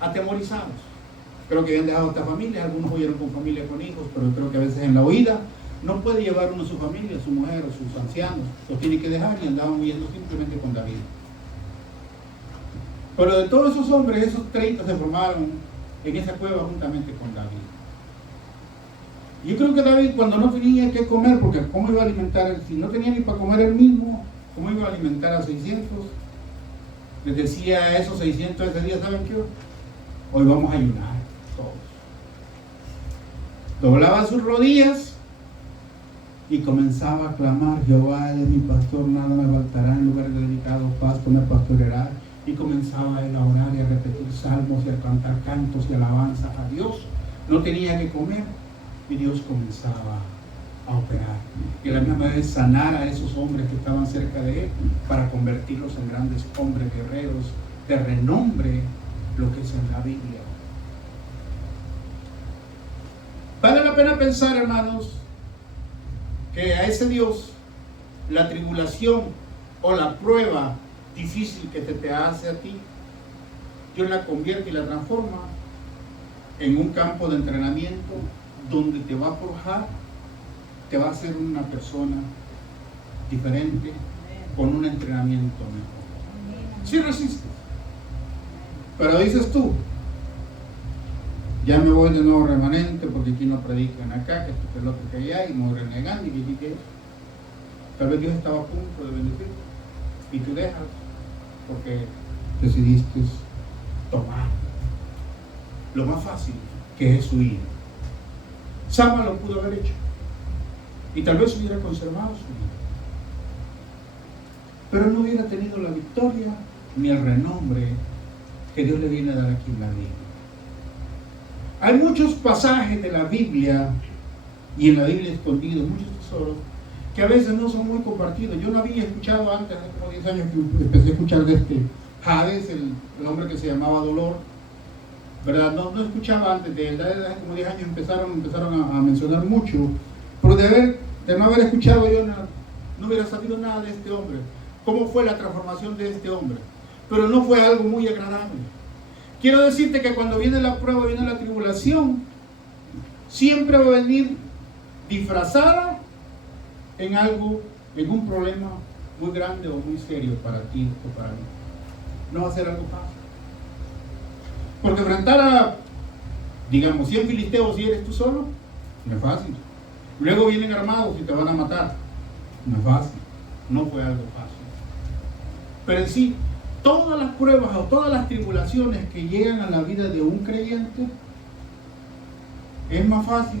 atemorizados. Creo que habían dejado esta familia, algunos huyeron con familia, con hijos, pero yo creo que a veces en la huida no puede llevar uno a su familia, a su mujer, a sus ancianos, los tiene que dejar y andaban huyendo simplemente con David. Pero de todos esos hombres, esos 30 se formaron en esa cueva juntamente con David. Yo creo que David, cuando no tenía que comer, porque ¿cómo iba a alimentar? Si no tenía ni para comer él mismo, ¿cómo iba a alimentar a 600? Les decía a esos 600 ese día, ¿saben qué? Hoy vamos a ayunar todos. Doblaba sus rodillas y comenzaba a clamar: Jehová es mi pastor, nada me faltará, en lugares dedicados pasto me pastoreará. Y comenzaba él a orar y a repetir salmos y a cantar cantos y alabanzas a Dios. No tenía que comer y Dios comenzaba a operar. Y a la misma vez sanar a esos hombres que estaban cerca de él para convertirlos en grandes hombres guerreros de renombre, lo que es en la Biblia. Vale la pena pensar, hermanos, que a ese Dios la tribulación o la prueba difícil que se te hace a ti, Dios la convierte y la transforma en un campo de entrenamiento donde te va a forjar, te va a hacer una persona diferente, con un entrenamiento mejor. Si resistes, pero dices tú: ya me voy de nuevo remanente porque aquí no predican acá, que esto es lo que hay allá, y me voy renegando y que eso. Tal vez Dios estaba a punto de bendecir y tú dejas porque decidiste tomar lo más fácil, que es huir. Sama lo pudo haber hecho y tal vez hubiera conservado su vida, pero no hubiera tenido la victoria ni el renombre que Dios le viene a dar aquí en la Biblia. Hay muchos pasajes de la Biblia y en la Biblia escondidos, muchos tesoros que a veces no son muy compartidos. Yo no había escuchado antes, hace como 10 años que empecé a escuchar de Hades, el hombre que se llamaba Dolor, ¿verdad? No escuchaba antes de él, hace como 10 años empezaron a mencionar mucho, pero de no haber escuchado yo no hubiera sabido nada de este hombre, cómo fue la transformación de este hombre, pero no fue algo muy agradable. Quiero decirte que cuando viene la prueba, viene la tribulación, siempre va a venir disfrazada en algo, en un problema muy grande o muy serio para ti o para mí. No va a ser algo fácil. Porque enfrentar a, digamos, 100 filisteos si eres tú solo, no es fácil. Luego vienen armados y te van a matar. No es fácil. No fue algo fácil. Pero en sí, todas las pruebas o todas las tribulaciones que llegan a la vida de un creyente, es más fácil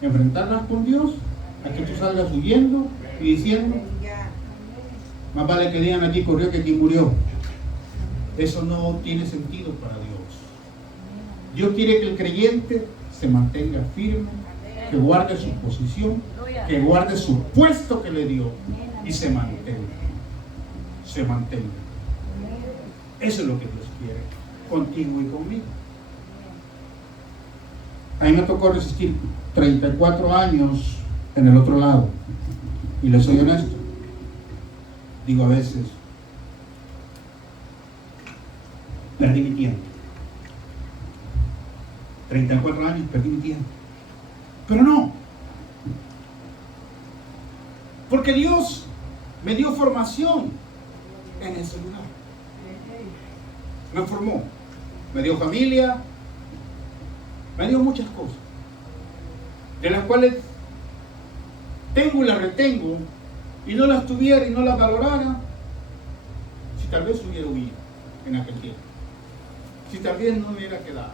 enfrentarlas con Dios a que tú salgas huyendo y diciendo, más vale que digan aquí corrió que aquí murió. Eso no tiene sentido para Dios. Dios quiere que el creyente se mantenga firme, que guarde su posición, que guarde su puesto que le dio y se mantenga. Se mantenga. Eso es lo que Dios quiere contigo y conmigo. A mí me tocó resistir 34 años en el otro lado. Y les soy honesto. Digo a veces, perdí mi tiempo. 34 años, perdí mi tiempo. Pero no. Porque Dios me dio formación en ese lugar. Me formó. Me dio familia. Me dio muchas cosas. De las cuales tengo y las retengo. Y no las tuviera y no las valorara, si tal vez hubiera huido en aquel tiempo. Si tal vez no hubiera quedado.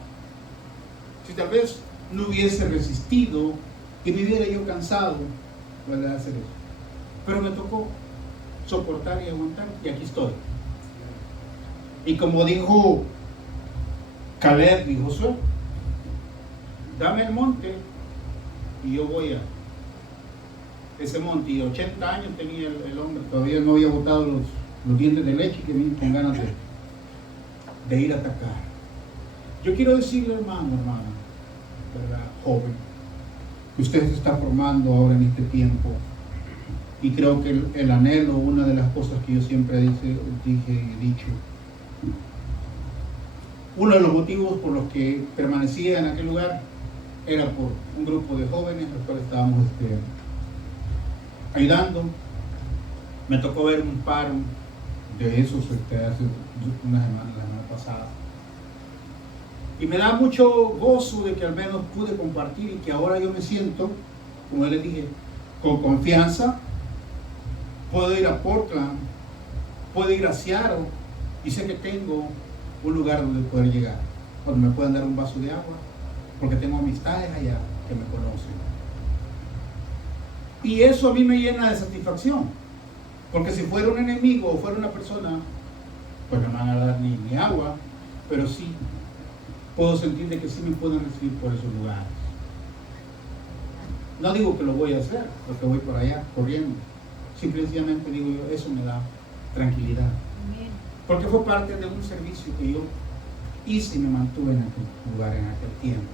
Si tal vez no hubiese resistido y me hubiera yo cansado de hacer eso. Pero me tocó soportar y aguantar y aquí estoy. Y como dijo Caleb y Josué, dame el monte y yo voy a ese monte. Y 80 años tenía el hombre, todavía no había botado los dientes de leche, que vino con ganas de ir a atacar. Yo quiero decirle, hermano, ¿verdad? Joven, que usted se está formando ahora en este tiempo, y creo que el anhelo, una de las cosas que yo siempre dije y he dicho, uno de los motivos por los que permanecía en aquel lugar era por un grupo de jóvenes al cual estábamos ayudando. Me tocó ver un paro de esos hace una semana, la semana pasada. Y me da mucho gozo de que al menos pude compartir y que ahora yo me siento, como les dije, con confianza. Puedo ir a Portland, puedo ir a Seattle y sé que tengo un lugar donde poder llegar, donde me puedan dar un vaso de agua, porque tengo amistades allá que me conocen. Y eso a mí me llena de satisfacción, porque si fuera un enemigo o fuera una persona, pues no me van a dar ni agua, pero sí puedo sentir de que sí me pueden recibir por esos lugares. No digo que lo voy a hacer, porque voy por allá corriendo. Simplemente digo yo, eso me da tranquilidad. Porque fue parte de un servicio que yo hice y me mantuve en aquel lugar, en aquel tiempo.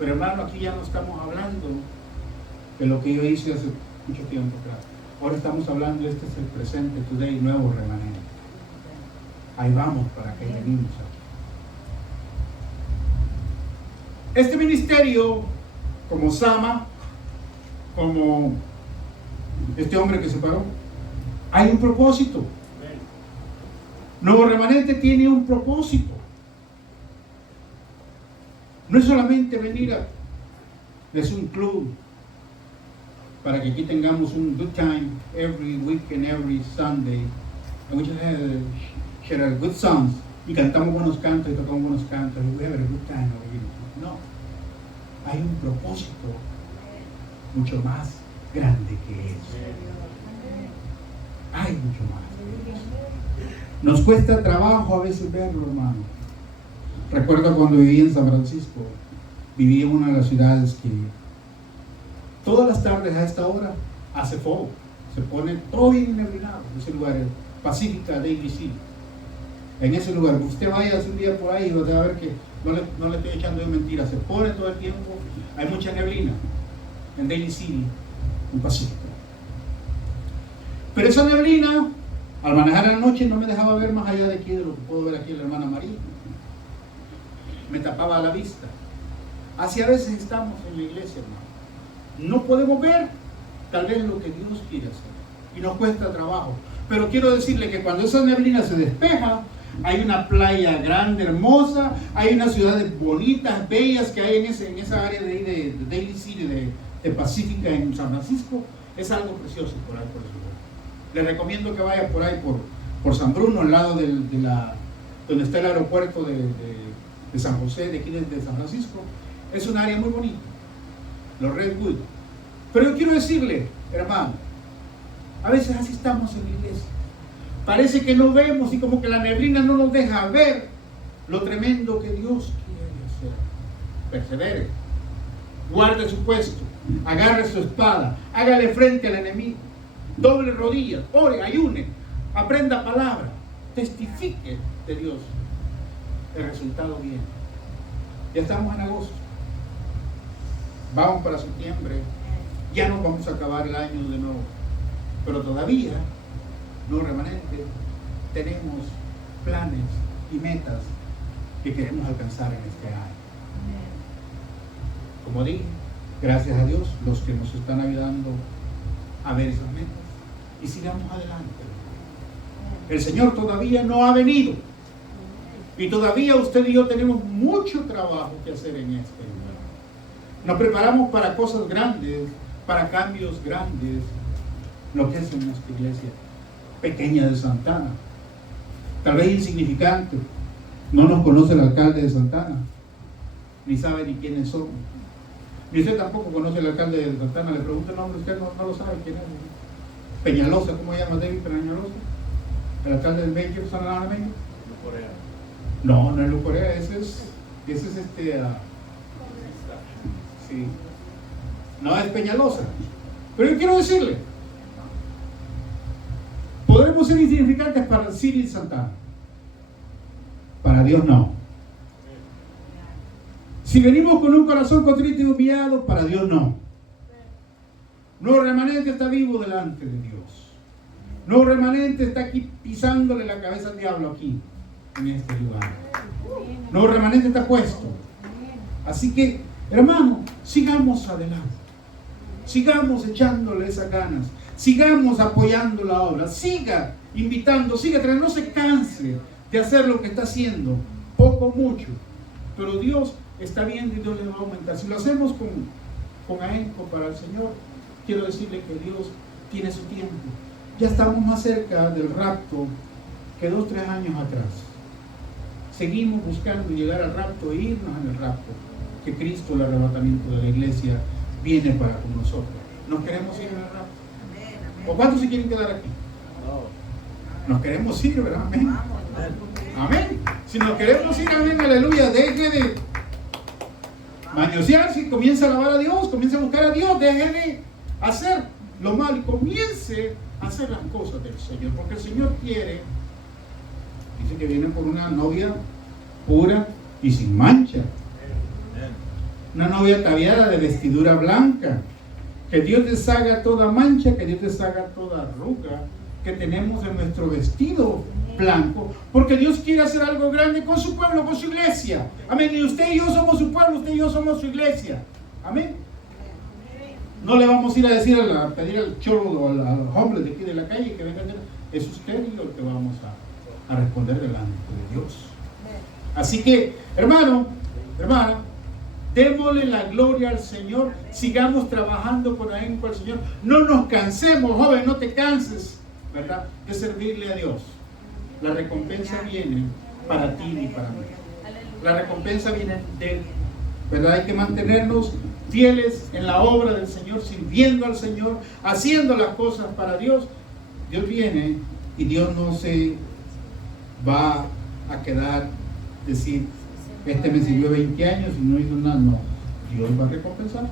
Pero hermano, aquí ya no estamos hablando de lo que yo hice hace mucho tiempo atrás. Ahora estamos hablando, este es el presente, today, nuevo remanente. Ahí vamos, para que venimos aquí. Este ministerio, como Sama, como este hombre que se paró, hay un propósito. Nuevo Remanente tiene un propósito. No es solamente venir a es un club para que aquí tengamos un good time every week and every Sunday and we just have share our good songs, y cantamos buenos cantos y tocamos buenos cantos, y we have a good time. No, hay un propósito mucho más grande que eso. Hay mucho más. Nos cuesta trabajo a veces verlo, hermano. Recuerdo cuando viví en San Francisco, viví en una de las ciudades que todas las tardes a esta hora hace fuego, se pone todo bien neblinado. Ese lugar es Pacifica Daily City. En ese lugar, usted vaya un día por ahí y va a ver que no le estoy echando de mentira, se pone todo el tiempo, hay mucha neblina en Daly City, en Pacífico. Pero esa neblina, al manejar a la noche, no me dejaba ver más allá de aquí, de lo que puedo ver aquí en la hermana María. Me tapaba la vista. Así a veces estamos en la iglesia, hermano. No podemos ver tal vez lo que Dios quiere hacer. Y nos cuesta trabajo. Pero quiero decirle que cuando esa neblina se despeja, hay una playa grande, hermosa, hay unas ciudades bonitas, bellas que hay en esa área de Daly City, de Pacífica, en San Francisco. Es algo precioso por ahí, por eso. Les recomiendo que vaya por ahí, por San Bruno, al lado donde está el aeropuerto de San José, de aquí de San Francisco. Es un área muy bonita, los Redwood. Pero yo quiero decirle, hermano, a veces así estamos en la iglesia. Parece que no vemos y como que la neblina no nos deja ver lo tremendo que Dios quiere hacer. Persevere, guarde su puesto, agarre su espada, hágale frente al enemigo, doble rodillas, ore, ayune, aprenda palabra, testifique de Dios. El resultado viene. Ya estamos en agosto, vamos para septiembre, ya nos vamos a acabar el año de nuevo, pero todavía, no remanente, tenemos planes y metas que queremos alcanzar en este año. Como dije, gracias a Dios, los que nos están ayudando a ver esas metas, y sigamos adelante. El Señor todavía no ha venido, y todavía usted y yo tenemos mucho trabajo que hacer en este lugar. Nos preparamos para cosas grandes, para cambios grandes, lo que es en nuestra iglesia pequeña de Santana, tal vez insignificante. No nos conoce el alcalde de Santana, ni sabe ni quiénes somos, ni usted tampoco conoce el alcalde de Santana. Le pregunto el nombre, usted no lo sabe quién es. Peñalosa, ¿cómo se llama David Peñalosa? El alcalde del Baker, San Ana Baker. No, no es Lu Corea, ese es sí. No, es Peñalosa. Pero yo quiero decirle, podremos ser insignificantes para City Santana, para Dios no. Si venimos con un corazón contrito y humillado, para Dios no. No remanente está vivo delante de Dios. No remanente está aquí pisándole la cabeza al diablo aquí, en este lugar. No remanente está puesto. Así que, hermano, sigamos adelante. Sigamos echándole esas ganas. Sigamos apoyando la obra. Siga invitando, siga trayendo. No se canse de hacer lo que está haciendo. Poco, mucho. Pero Dios está viendo y Dios le va a aumentar. Si lo hacemos con ahínco para el Señor, quiero decirle que Dios tiene su tiempo. Ya estamos más cerca del rapto que 2 o 3 años atrás. Seguimos buscando llegar al rapto e irnos en el rapto, que Cristo, el arrebatamiento de la iglesia, viene para con nosotros. ¿Nos queremos ir en el rapto? ¿O cuántos se quieren quedar aquí? Nos queremos ir, ¿verdad? Amén. Amén. Si nos queremos ir, amén, aleluya. Deje de mañosearse, comience a alabar a Dios, comience a buscar a Dios, deje de hacer lo malo y comience a hacer las cosas del Señor, porque el Señor quiere, dice que viene por una novia pura y sin mancha, una novia ataviada de vestidura blanca, que Dios deshaga toda mancha, que Dios deshaga toda arruga que tenemos en nuestro vestido blanco, porque Dios quiere hacer algo grande con su pueblo, con su iglesia. Amén. Y usted y yo somos su pueblo, usted y yo somos su iglesia. Amén. No le vamos a ir a decir a pedir al chorro o al hombre de aquí de la calle que venga a hacer. Es usted y yo el que vamos a responder delante de Dios. Así que, hermano, hermana, démosle la gloria al Señor. Sigamos trabajando con ahínco al Señor. No nos cansemos, joven, no te canses, ¿verdad?, de servirle a Dios. La recompensa viene para ti y para mí. La recompensa viene de Él. ¿Verdad? Hay que mantenernos fieles en la obra del Señor, sirviendo al Señor, haciendo las cosas para Dios. Dios viene y Dios no se va a quedar, decir, este me sirvió 20 años y no hizo nada. No, Dios va a recompensar.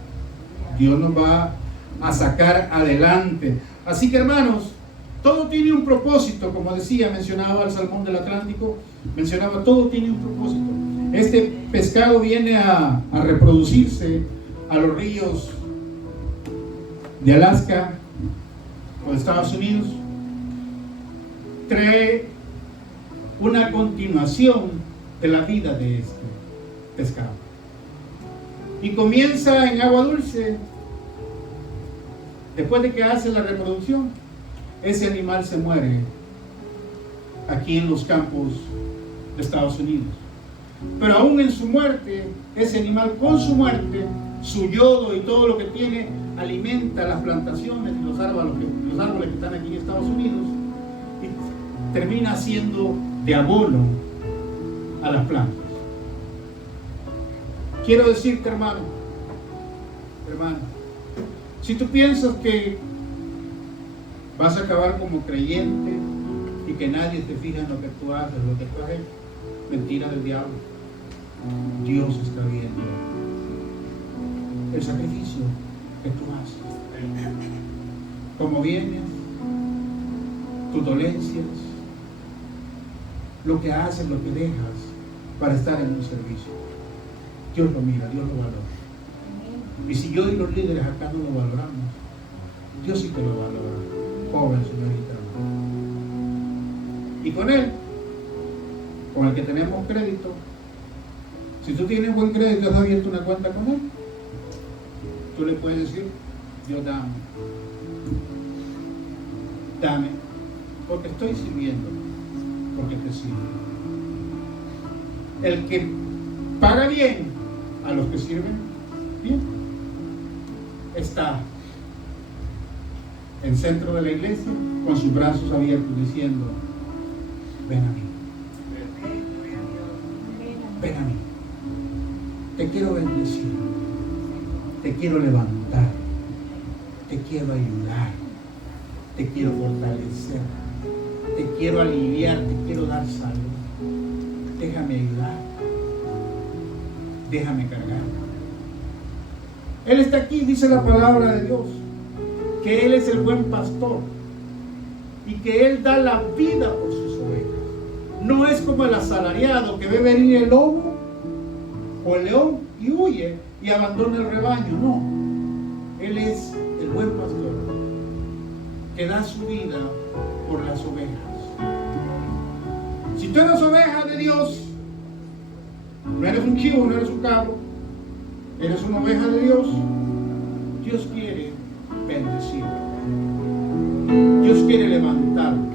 Dios nos va a sacar adelante. Así que, hermanos, todo tiene un propósito, como decía, mencionaba el Salmón del Atlántico, mencionaba, todo tiene un propósito. Este pescado viene a reproducirse a los ríos de Alaska o de Estados Unidos. Trae una continuación de la vida de este pescado. Y comienza en agua dulce. Después de que hace la reproducción, ese animal se muere aquí en los campos de Estados Unidos. Pero aún en su muerte, ese animal con su muerte, su yodo y todo lo que tiene, alimenta las plantaciones y los árboles que están aquí en Estados Unidos, y termina siendo de abono a las plantas. Quiero decirte, hermano, si tú piensas que vas a acabar como creyente y que nadie se fija en lo que tú haces, lo que tú has hecho, mentira del diablo. Dios está viendo el sacrificio que tú haces, cómo vienes, tus dolencias, lo que haces, lo que dejas para estar en un servicio. Dios lo mira, Dios lo valora. Y si yo y los líderes acá no lo valoramos, Dios sí que lo valora. Joven, señorita. Y con Él, con el que tenemos crédito, si tú tienes buen crédito, has abierto una cuenta con Él, tú le puedes decir, Dios, dame, porque estoy sirviendo, porque te sirvo. El que paga bien a los que sirven bien, está en el centro de la iglesia con sus brazos abiertos diciendo, ven a mí, ven a mí, te quiero bendecir, te quiero levantar, te quiero ayudar, te quiero fortalecer, te quiero aliviar, te quiero dar salud, déjame ayudar, déjame cargar. Él está aquí, dice la palabra de Dios, que Él es el buen pastor y que Él da la vida por sus ovejas. No es como el asalariado que ve venir el lobo o el león y huye y abandona el rebaño. No, Él es el buen pastor que da su vida por las ovejas. Si tú eres oveja de Dios, no eres un chivo, no eres un cabro, eres una oveja de Dios, Dios quiere bendecir, Dios quiere levantarte,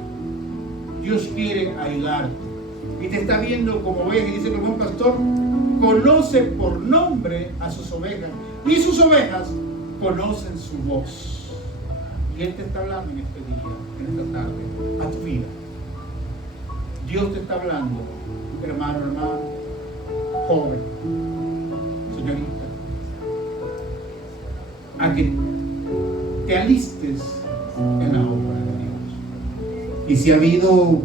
Dios quiere ayudarte y te está viendo como oveja. Y dice el buen pastor, conoce por nombre a sus ovejas y sus ovejas conocen su voz. Y Él te está hablando en este día, en esta tarde, a tu vida. Dios te está hablando, hermano, joven, señorita, a que te alistes en la obra de Dios. Y si ha habido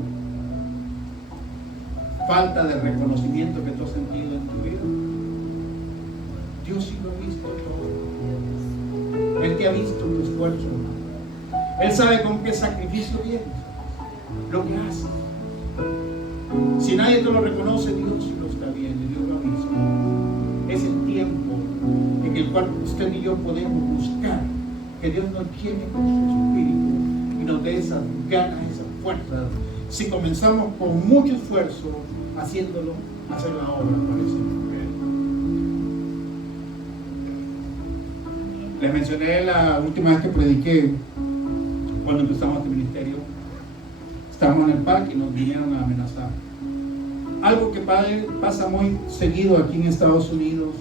falta de reconocimiento que tú has sentido en tu vida, Dios sí lo ha visto todo. Él te ha visto tu esfuerzo, hermano. Él sabe con qué sacrificio vienes, lo que haces. Si nadie te lo reconoce, Dios sí lo está viendo, Dios lo ha visto. Es el tiempo en el cual usted y yo podemos buscar que Dios nos llene con su espíritu y nos dé esas ganas, esas fuerzas. Si comenzamos con mucho esfuerzo haciéndolo, hacer la obra para el Señor. Les mencioné la última vez que prediqué, cuando empezamos este ministerio. Estábamos en el parque y nos vinieron a amenazar. Algo que pasa muy seguido aquí en Estados Unidos,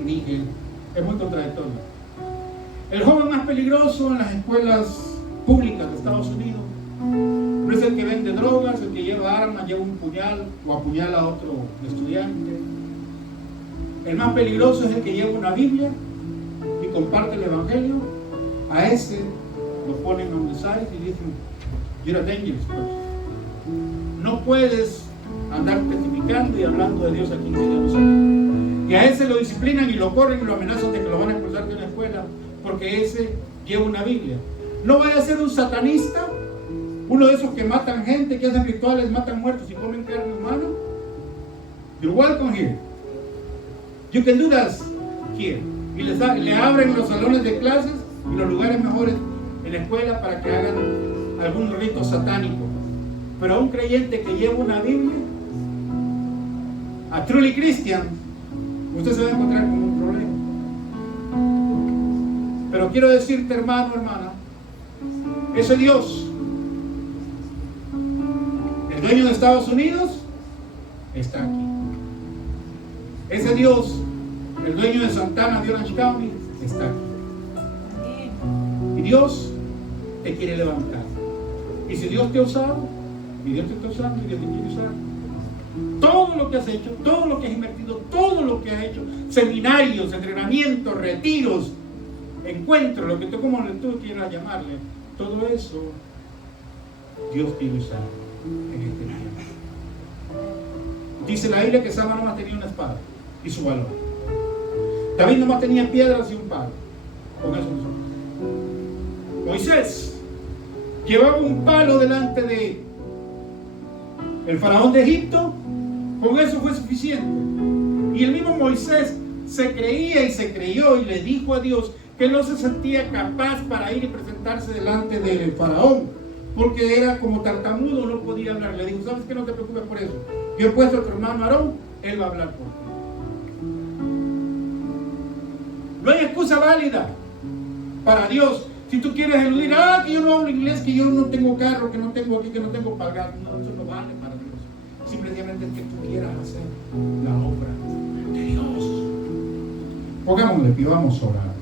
y dije, es muy contradictorio. El joven más peligroso en las escuelas públicas de Estados Unidos no No es el que vende drogas, el que lleva armas, lleva un puñal o apuñala a otro estudiante. El más peligroso es el que lleva una Biblia y comparte el Evangelio. A ese lo ponen a un side y dicen, you're a dangerous person. No puedes andar testificando y hablando de Dios aquí en Jerusalén. Y a ese lo disciplinan y lo corren y lo amenazan de que lo van a expulsar de la escuela porque ese lleva una Biblia. No vaya a ser un satanista, uno de esos que matan gente, que hacen rituales, matan muertos y comen carne humana. You're welcome here. You can do that here. Y le abren los salones de clases y los lugares mejores en la escuela para que hagan algún rito satánico. Pero a un creyente que lleva una Biblia, a truly Christian, usted se va a encontrar con un problema. Pero quiero decirte, hermano, hermana, ese Dios, el dueño de Estados Unidos, está aquí. Ese Dios, el dueño de Santana de Orange County, está aquí. Y Dios te quiere levantar. Y si Dios te ha usado, y Dios te está usando, y Dios te quiere usar, todo lo que has hecho, todo lo que has invertido, todo lo que has hecho, seminarios, entrenamientos, retiros, encuentros, lo que tú como tú quieras llamarle, todo eso Dios quiere usar en este tiempo. Dice la Biblia que Sama nomás tenía una espada y su valor. David nomás tenía piedras y un palo. Con eso nosotros. Moisés llevaba un palo delante de el faraón de Egipto. Con eso fue suficiente. Y el mismo Moisés se creía y se creyó y le dijo a Dios que no se sentía capaz para ir y presentarse delante del faraón, porque era como tartamudo, no podía hablar. Le dijo, ¿sabes qué? No te preocupes por eso. Yo he puesto a tu hermano Aarón, él va a hablar por ti. No hay excusa válida para Dios. Si tú quieres eludir, que yo no hablo inglés, que yo no tengo carro, que no tengo aquí, que no tengo pagar, no, eso no vale para Dios. Simplemente es que tú quieras hacer la obra de Dios. Pongámosle pie, vamos a orar.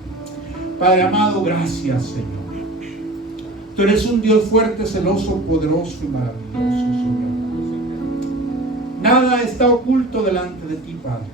Padre amado, gracias, Señor. Tú eres un Dios fuerte, celoso, poderoso y maravilloso, Señor. Nada está oculto delante de ti, Padre.